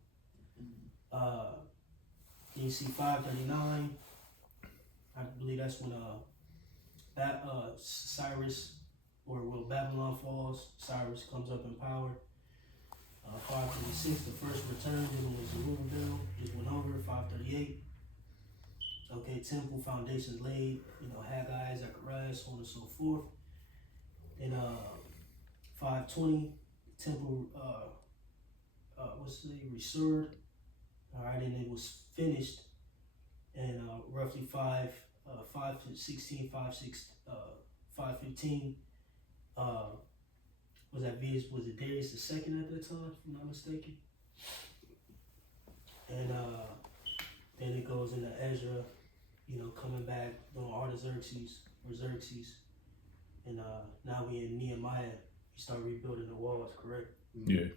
Can you see 539? I believe that's when Cyrus, or when Babylon falls, Cyrus comes up in power. 536, the first return, dealing with Zerubbabel, just went over. 538. Okay, temple foundations laid, Haggai, Zechariah, so on and so forth. And 520, temple restored. Alright, and it was finished in roughly 516, 515. Was it Darius II at that time, if I'm not mistaken? And then it goes into Ezra, coming back doing Artaxerxes or Xerxes. And now we in Nehemiah, you start rebuilding the walls, correct? Yeah.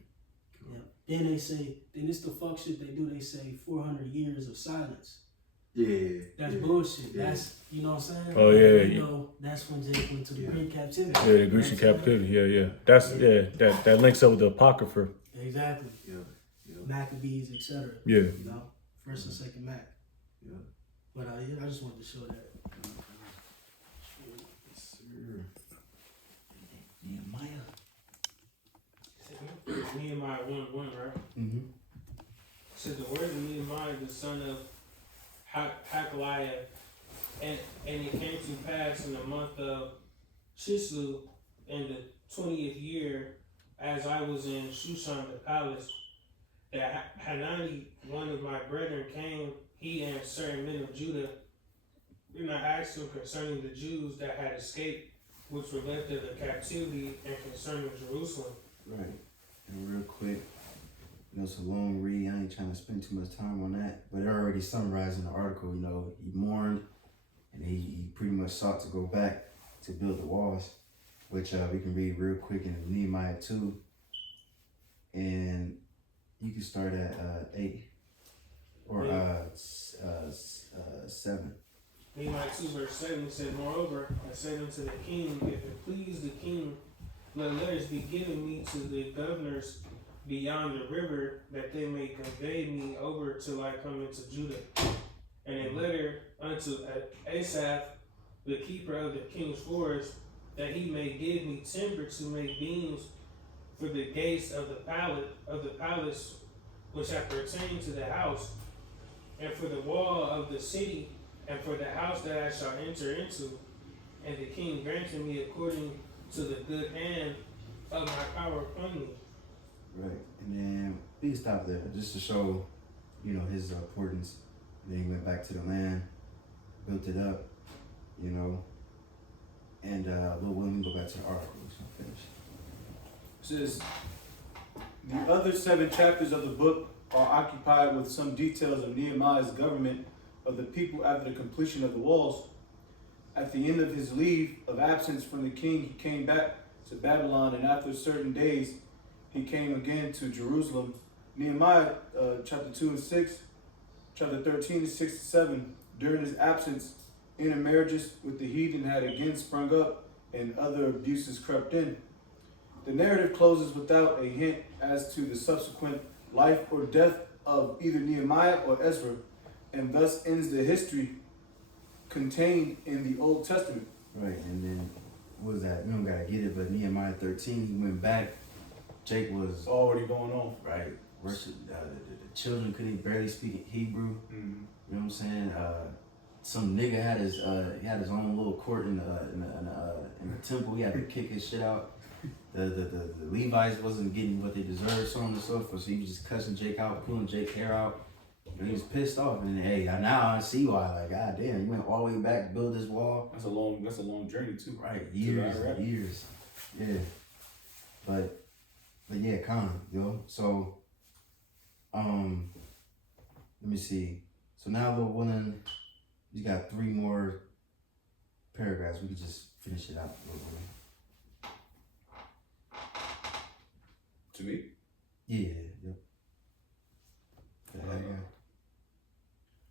Yeah. Then they say, it's the fuck shit they do. They say 400 years of silence. Yeah. That's bullshit. Yeah. That's, you know what I'm saying? Oh yeah. That's when Jake went to the Greek captivity. Yeah, the Grecian captivity. Yeah. That's that links up with the Apocrypha. Exactly. Yeah. Maccabees, etc. Yeah. First and second Mac. Yeah. But I just wanted to show that. Yes, sir. Nehemiah. Nehemiah 1:1, right? Mm-hmm. It said the word of Nehemiah, the son of Hakaliah, and it came to pass in the month of Chislev in the 20th year, as I was in Shushan the palace, that Hanani, one of my brethren, came, he and certain men of Judah, and I asked him concerning the Jews that had escaped, which were left of the captivity, and concerning Jerusalem. Right. And real quick, it's a long read. I ain't trying to spend too much time on that, but it already summarized in the article. He mourned, and he pretty much sought to go back to build the walls, which we can read real quick in Nehemiah 2, and you can start at 8 or 7. Nehemiah 2 verse 7, it said, Moreover, I said unto the king, if it please the king, let letters be given me to the governors beyond the river, that they may convey me over till I come into Judah. And a letter unto Asaph, the keeper of the king's forest, that he may give me timber to make beams for the gates of the palace which have pertained to the house, and for the wall of the city, and for the house that I shall enter into. And the king granted me according to the good hand of my power upon me. Right, and then we can stop there just to show, his importance. Then he went back to the land, built it up, and we'll go back to the article. So finish. It says, The other 7 chapters of the book are occupied with some details of Nehemiah's government of the people after the completion of the walls. At the end of his leave of absence from the king, he came back to Babylon, and after certain days, he came again to Jerusalem. Nehemiah chapter 2 and 6, chapter 13 and 6 and 7. During his absence, intermarriages with the heathen had again sprung up, and other abuses crept in. The narrative closes without a hint as to the subsequent life or death of either Nehemiah or Ezra, and thus ends the history contained in the Old Testament. Right, and then what was that? We don't gotta get it, but Nehemiah 13, he went back. Jake was Already going on. right. Worship, the children couldn't barely speak Hebrew. Mm-hmm. You know what I'm saying? Some nigga had his own little court in the temple. He had to kick his shit out. The Levites wasn't getting what they deserved, so on and so forth. So he was just cussing Jake out, pulling Jake's hair out. And he was pissed off. And hey, now I see why. Like, god damn, you went all the way back to build this wall. That's a long journey too. Right, years and years. Yeah. But yeah, yo. So let me see. So now the one, you got 3 more paragraphs. We could just finish it out a little bit. To me? Yeah, yep. Haggai.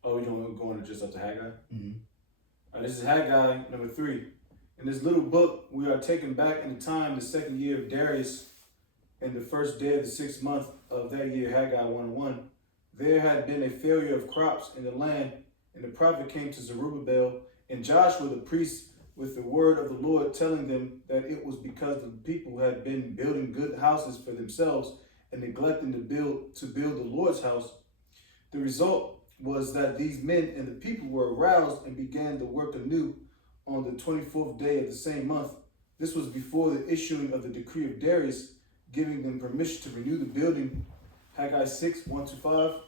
Oh, you don't go into just up to Haggai? Mm-hmm. This is Haggai number 3. In this little book, we are taken back in time, the 2nd year of Darius, and the 1st day of the 6th month of that year, Haggai 1:1. There had been a failure of crops in the land, and the prophet came to Zerubbabel and Joshua the priest with the word of the Lord, telling them that it was because the people had been building good houses for themselves and neglecting to build the Lord's house. The result was that these men and the people were aroused and began the work anew on the 24th day of the same month. This was before the issuing of the decree of Darius, giving them permission to renew the building. Haggai 6:1-5.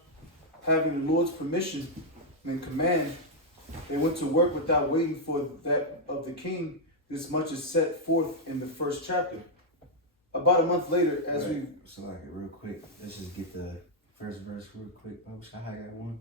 Having the Lord's permission and command, they went to work without waiting for that of the king. This much is set forth in the 1st chapter. About a month later, as right. So like real quick, let's just get the first verse real quick. Publish Haggai 1.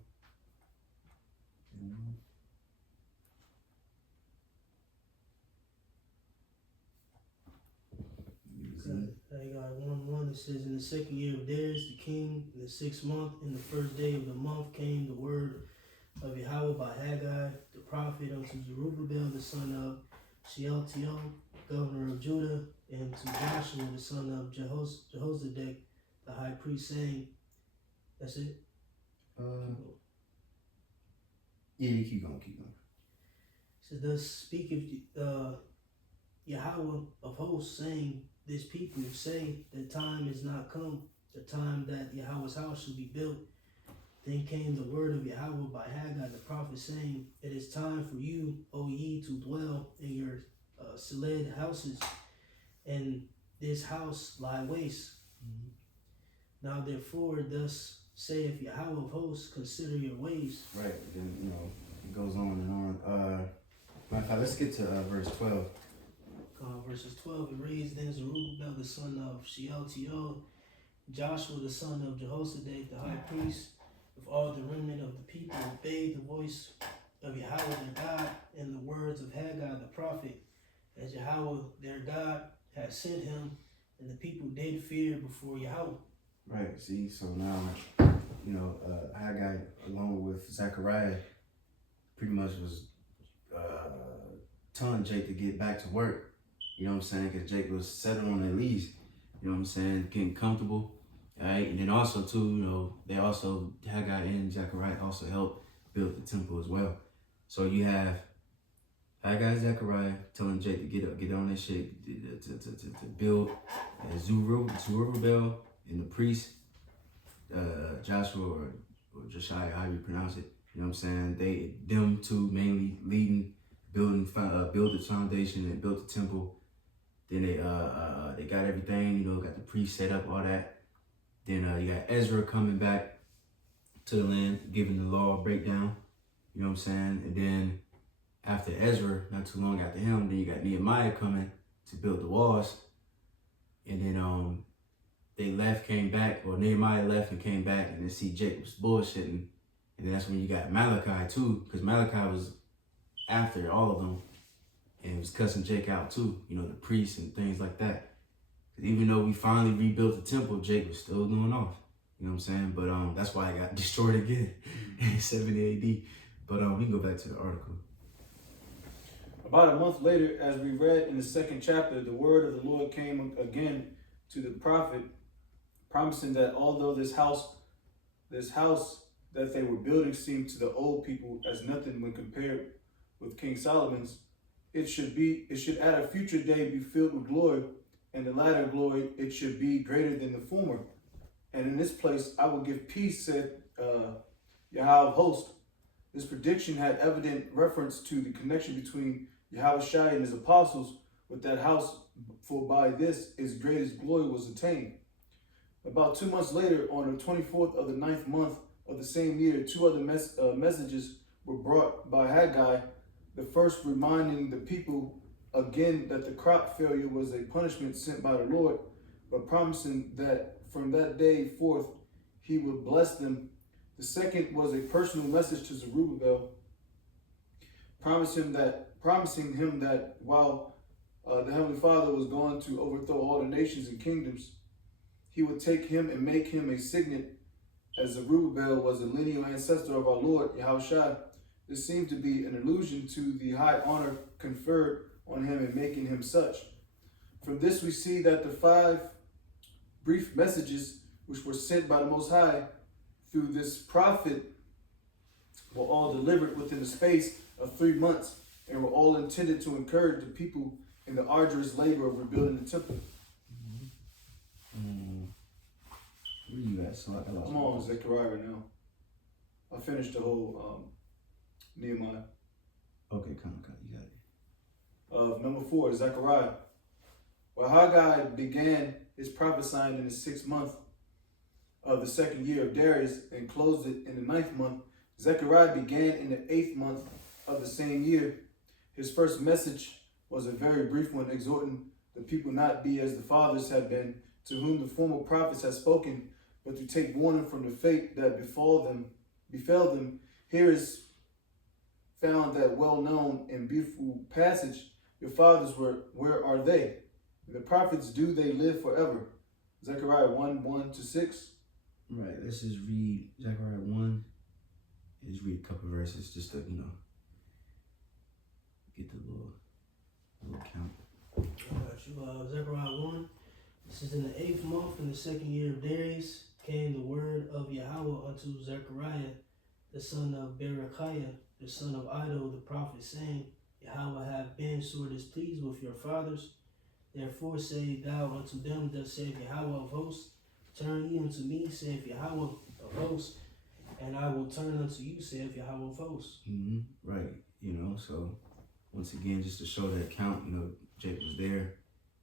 Haggai 1:1, it says, in the 2nd year of Darius the king, in the 6th month, in the 1st day of the month, came the word of Yahweh by Haggai the prophet unto Zerubbabel the son of Shealtiel, governor of Judah, and to Joshua the son of Jehozadak the high priest, saying, that's it? Yeah, you keep going. It says, thus speaketh Yahweh of hosts, saying, this people say the time is not come, the time that Yahweh's house shall be built. Then came the word of Yahweh by Haggai the prophet, saying, it is time for you, O ye, to dwell in your Seled houses, and this house lie waste. Mm-hmm. Now therefore, thus saith Yahweh of hosts, consider your ways. Right, then, it goes on and on. Matter of fact, let's get to verse 12. Verses 12, it reads, then Zerubbabel the son of Shealtiel, Joshua the son of Jehozadak the high priest, with all the remnant of the people, obeyed the voice of Yahweh their God and the words of Haggai the prophet, as Yahweh their God had sent him, and the people did fear before Yahweh. Right, see, so now, Haggai, along with Zechariah, pretty much was telling Jake to get back to work. You know what I'm saying? Because Jake was settled on their lease. You know what I'm saying? Getting comfortable. All right. And then also, too, Haggai and Zechariah also helped build the temple as well. So you have Haggai and Zechariah telling Jake to get on that shit, to build. Zerubbabel and the priest, Joshua or Josiah, how you pronounce it. You know what I'm saying? Them two mainly leading, build the foundation and built the temple. Then they got everything, got the priest set up, all that. Then you got Ezra coming back to the land, giving the law breakdown. You know what I'm saying? And then after Ezra, not too long after him, then you got Nehemiah coming to build the walls. And then they left, came back, or Nehemiah left and came back, and then see Jake was bullshitting. And then that's when you got Malachi too, because Malachi was after all of them and was cussing Jake out too, you know, the priests and things like that. Because even though we finally rebuilt the temple, Jake was still going off. You know what I'm saying? But that's why it got destroyed again in 70 AD. But we can go back to the article. About a month later, as we read in the second chapter, the word of the Lord came again to the prophet, promising that although this house that they were building seemed to the old people as nothing when compared with King Solomon's, it should at a future day be filled with glory, and the latter glory it should be greater than the former. And in this place I will give peace, said Yahweh of hosts. This prediction had evident reference to the connection between Yahushua and his apostles with that house, for by this his greatest glory was attained. About 2 months later, on the 24th of the 9th month of the same year, two other messages were brought by Haggai. The first reminding the people again that the crop failure was a punishment sent by the Lord, but promising that from that day forth he would bless them. The second was a personal message to Zerubbabel, promising him that while the Heavenly Father was going to overthrow all the nations and kingdoms, he would take him and make him a signet, as Zerubbabel was a lineal ancestor of our Lord Yahushua. This seemed to be an allusion to the high honor conferred on him in making him such. From this we see that the 5 brief messages which were sent by the Most High through this prophet were all delivered within the space of 3 months, and were all intended to encourage the people in the arduous labor of rebuilding the temple. Where you at? So I'm on Zechariah right now. I finished the whole Nehemiah. Okay, come on, you got it. Number 4, Zechariah. While Haggai began his prophesying in the 6th month of the 2nd year of Darius and closed it in the 9th month, Zechariah began in the 8th month of the same year. His first message was a very brief one, exhorting the people not be as the fathers had been, to whom the former prophets had spoken, but to take warning from the fate that befell them. Here is found that well-known and beautiful passage, your fathers were, where are they? The prophets, do they live forever? Zechariah 1:1-6. Right, let's just read Zechariah 1. Just read a couple verses just to, get the little count. Zechariah 1. This is in the 8th month, in the 2nd year of Darius, came the word of Yahweh unto Zechariah, the son of Berechiah, the son of Iddo, the prophet, saying, Yahweh hath been sore displeased with your fathers. Therefore say thou unto them, thus saith Yahweh of hosts, turn ye unto me, saith Yahweh of hosts, and I will turn unto you, saith Yahweh of hosts. Right, so once again, just to show that count, Jake was there,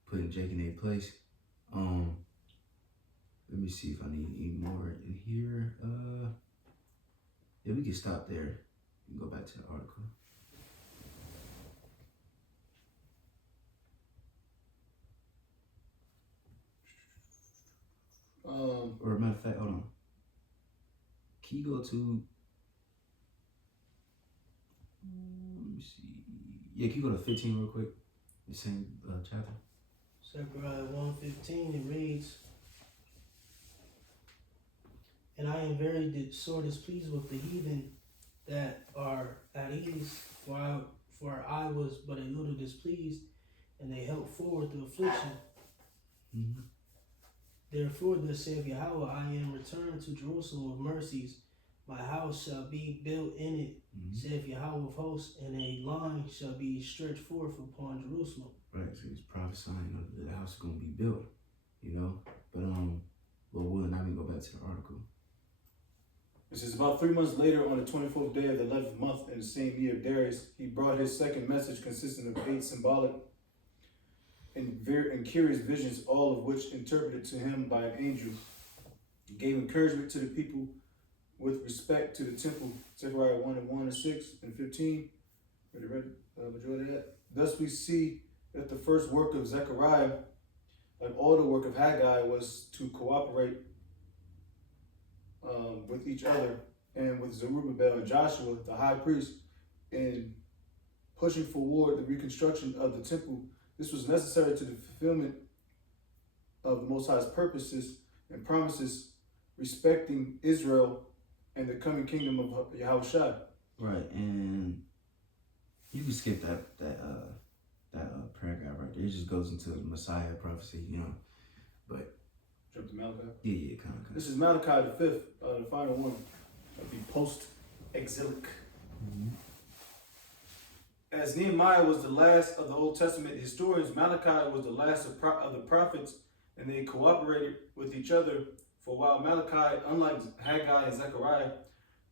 putting Jake in a place. Let me see if I need any more in here. Yeah, we can stop there. We can go back to the article. Or a matter of fact, hold on. Can you go to, let me see. Yeah, can you go to 15 real quick? The same chapter. Zechariah 1:15, it reads, and I am very sore displeased with the heathen that are at ease, for I was but a little displeased, and they helped forward the affliction. Therefore, thus saith Yahweh, I am returned to Jerusalem with mercies. My house shall be built in it, saith Yahweh of hosts, and a line shall be stretched forth upon Jerusalem. Right, so he's prophesying that the house is going to be built, But, Lord willing, now we go back to the article. This is about 3 months later, on the 24th day of the 11th month in the same year of Darius, he brought his second message, consisting of 8 symbolic and curious visions, all of which interpreted to him by an angel. He gave encouragement to the people with respect to the temple. Zechariah 1:1-6 and 15. Read majority of that. Thus we see that the first work of Zechariah like all the work of Haggai was to cooperate with each other and with Zerubbabel and Joshua, the high priest, in pushing forward the reconstruction of the temple. This was necessary to the fulfillment of the Most High's purposes and promises respecting Israel and the coming kingdom of Yahushua. Right, and you can skip that paragraph right there. It just goes into the Messiah prophecy, you know. But Jump to Malachi. yeah, kind of. This is Malachi the 5th, the final one. That'd be post-exilic. Mm-hmm. As Nehemiah was the last of the Old Testament historians, Malachi was the last of the prophets, and they cooperated with each other for a while. Malachi, unlike Haggai and Zechariah,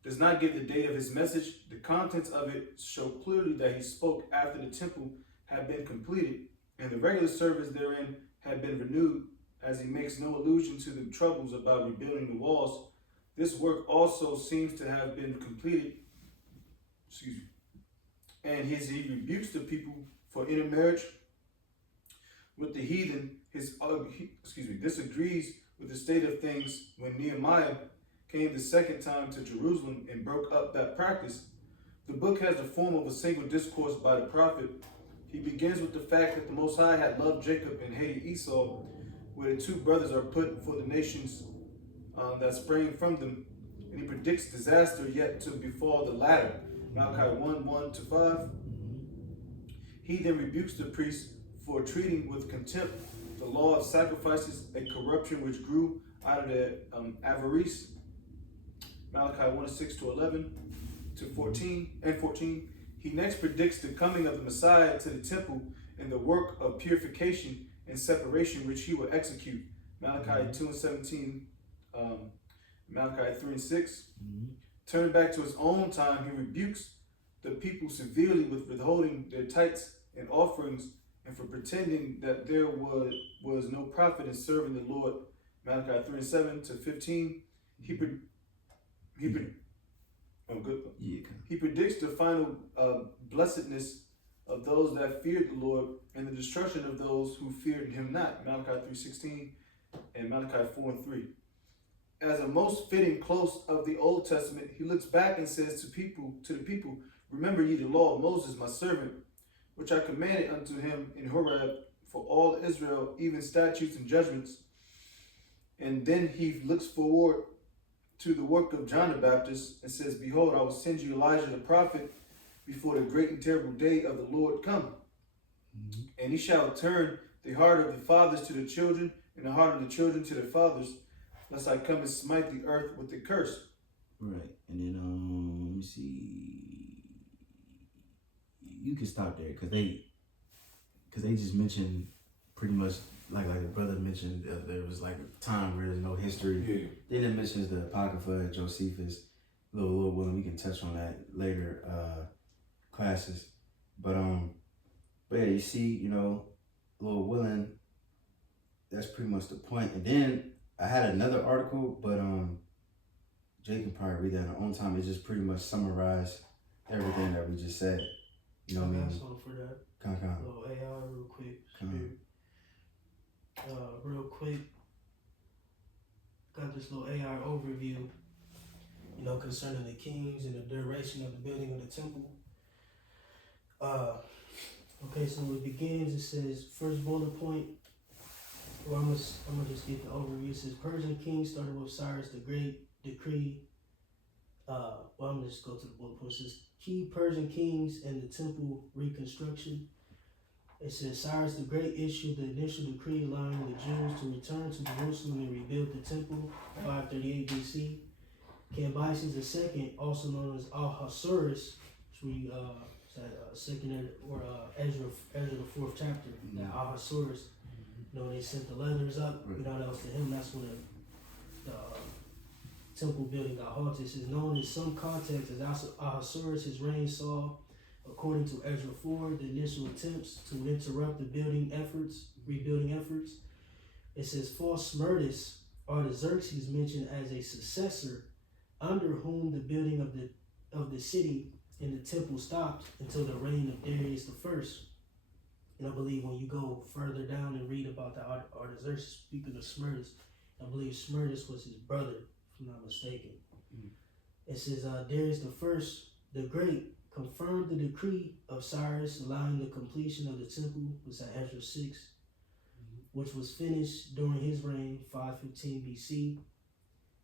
does not give the date of his message. The contents of it show clearly that he spoke after the temple had been completed and the regular service therein had been renewed, as he makes no allusion to the troubles about rebuilding the walls. This work also seems to have been completed, and he rebukes the people for intermarriage with the heathen. This agrees with the state of things when Nehemiah came the second time to Jerusalem and broke up that practice. The book has the form of a single discourse by the prophet. He begins with the fact that the Most High had loved Jacob and hated Esau, where the two brothers are put for the nations that sprang from them, and he predicts disaster yet to befall the latter. Malachi 1:1-5. He then rebukes the priests for treating with contempt the law of sacrifices, a corruption which grew out of their avarice. Malachi 1:6-11-14. He next predicts the coming of the Messiah to the temple and the work of purification and separation which he will execute. Malachi 2:17, Malachi 3:6. Turn back to his own time, he rebukes the people severely with withholding their tithes and offerings and for pretending that there was no profit in serving the Lord. Malachi 3:7-15. He predicts the final blessedness of those that feared the Lord and the destruction of those who feared him not. Malachi 3:16 and Malachi 4:3. As a most fitting close of the Old Testament, he looks back and says to the people, remember ye the law of Moses, my servant, which I commanded unto him in Horeb for all Israel, even statutes and judgments. And then he looks forward to the work of John the Baptist and says, behold, I will send you Elijah the prophet before the great and terrible day of the Lord come. And he shall turn the heart of the fathers to the children and the heart of the children to their fathers, lest I come and smite the earth with the curse. Right, and then let me see. You can stop there because they just mentioned pretty much like the brother mentioned there was like a time where there's no history. Yeah. They didn't mention the Apocrypha, Josephus, Lord willing, we can touch on that later classes. But yeah, you see, Lord willing, that's pretty much the point. And then I had another article, but Jay can probably read that on her own time. It just pretty much summarized everything that we just said. You know what I mean? So for that, Come. little AI real quick. Come. Real quick, got this little AI overview, concerning the kings and the duration of the building of the temple. Okay, so it begins, it says, first bullet point, well, I'm gonna just get the overview. It says, Persian king started with Cyrus the Great decree. I'm gonna just go to the bullet point. It says, key Persian kings and the temple reconstruction. It says, Cyrus the Great issued the initial decree allowing the Jews to return to Jerusalem and rebuild the temple, 538 BC. Cambyses II, also known as Ahasuerus, which we second or Ezra the 4th chapter, that Ahasuerus, they sent the letters up, that was to him. That's when the temple building got halted. It says, known in some contexts as Ahasuerus, his reign saw, according to Ezra 4, the initial attempts to interrupt the rebuilding efforts. It says, false Smerdis, Artaxerxes mentioned as a successor, under whom the building of the city and the temple stopped until the reign of Darius I. And I believe when you go further down and read about the Artaxerxes, speaking of Smerdis, I believe Smerdis was his brother, if I'm not mistaken. It says Darius the First, the Great, confirmed the decree of Cyrus allowing the completion of the temple, was at Ezra 6, which was finished during his reign, 515 BC.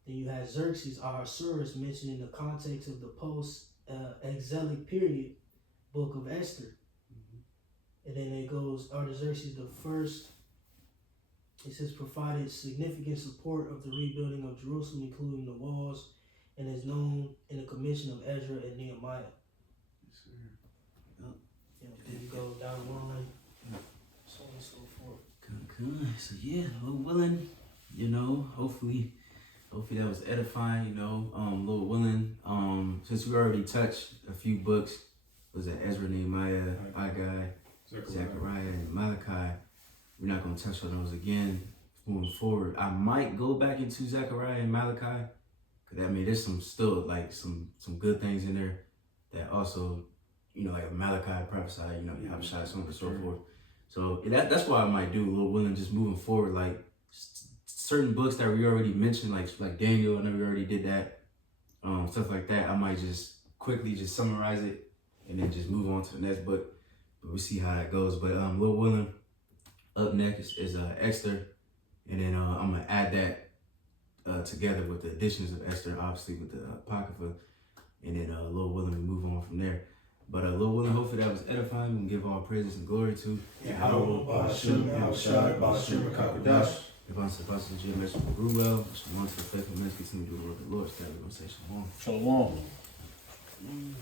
Then you have Xerxes Ahasuerus mentioned in the context of the post-exilic period, book of Esther. And then it goes Artaxerxes the First. It says provided significant support of the rebuilding of Jerusalem, including the walls, and is known in the commission of Ezra and Nehemiah. Yes, sir. Then you go down the line, so on and so forth. Good. So yeah, Lord willing, you know, hopefully that was edifying, you know. Lord willing, since we already touched a few books, was it Ezra, Nehemiah, Haggai, Zechariah, and Malachi? We're not gonna touch on those again moving forward. I might go back into Zechariah and Malachi, cause I mean there's still some good things in there that also, you know, like Malachi prophesied, you know, you have shots, so on and so forth. So that's why I might do a little willing just moving forward, like certain books that we already mentioned, like Daniel, I know we already did that, stuff like that. I might just quickly just summarize it and then just move on to the next book. But we'll see how it goes. But Lord willing, up next is Esther, and then I'm gonna add that together with the additions of Esther, obviously with the Apocrypha, and then Lord willing, we move on from there. But Lord willing, hopefully that was edifying. We can give all praises and glory to Yahweh, Ba'ashem, Yahushua, Ba'ashem, Kakadash. Divine Sebastian, Jim, Mr. Ruel, Shalom to the faithful men, continue to do the work of the Lord. So we're going to say Shalom. Shalom. Mm.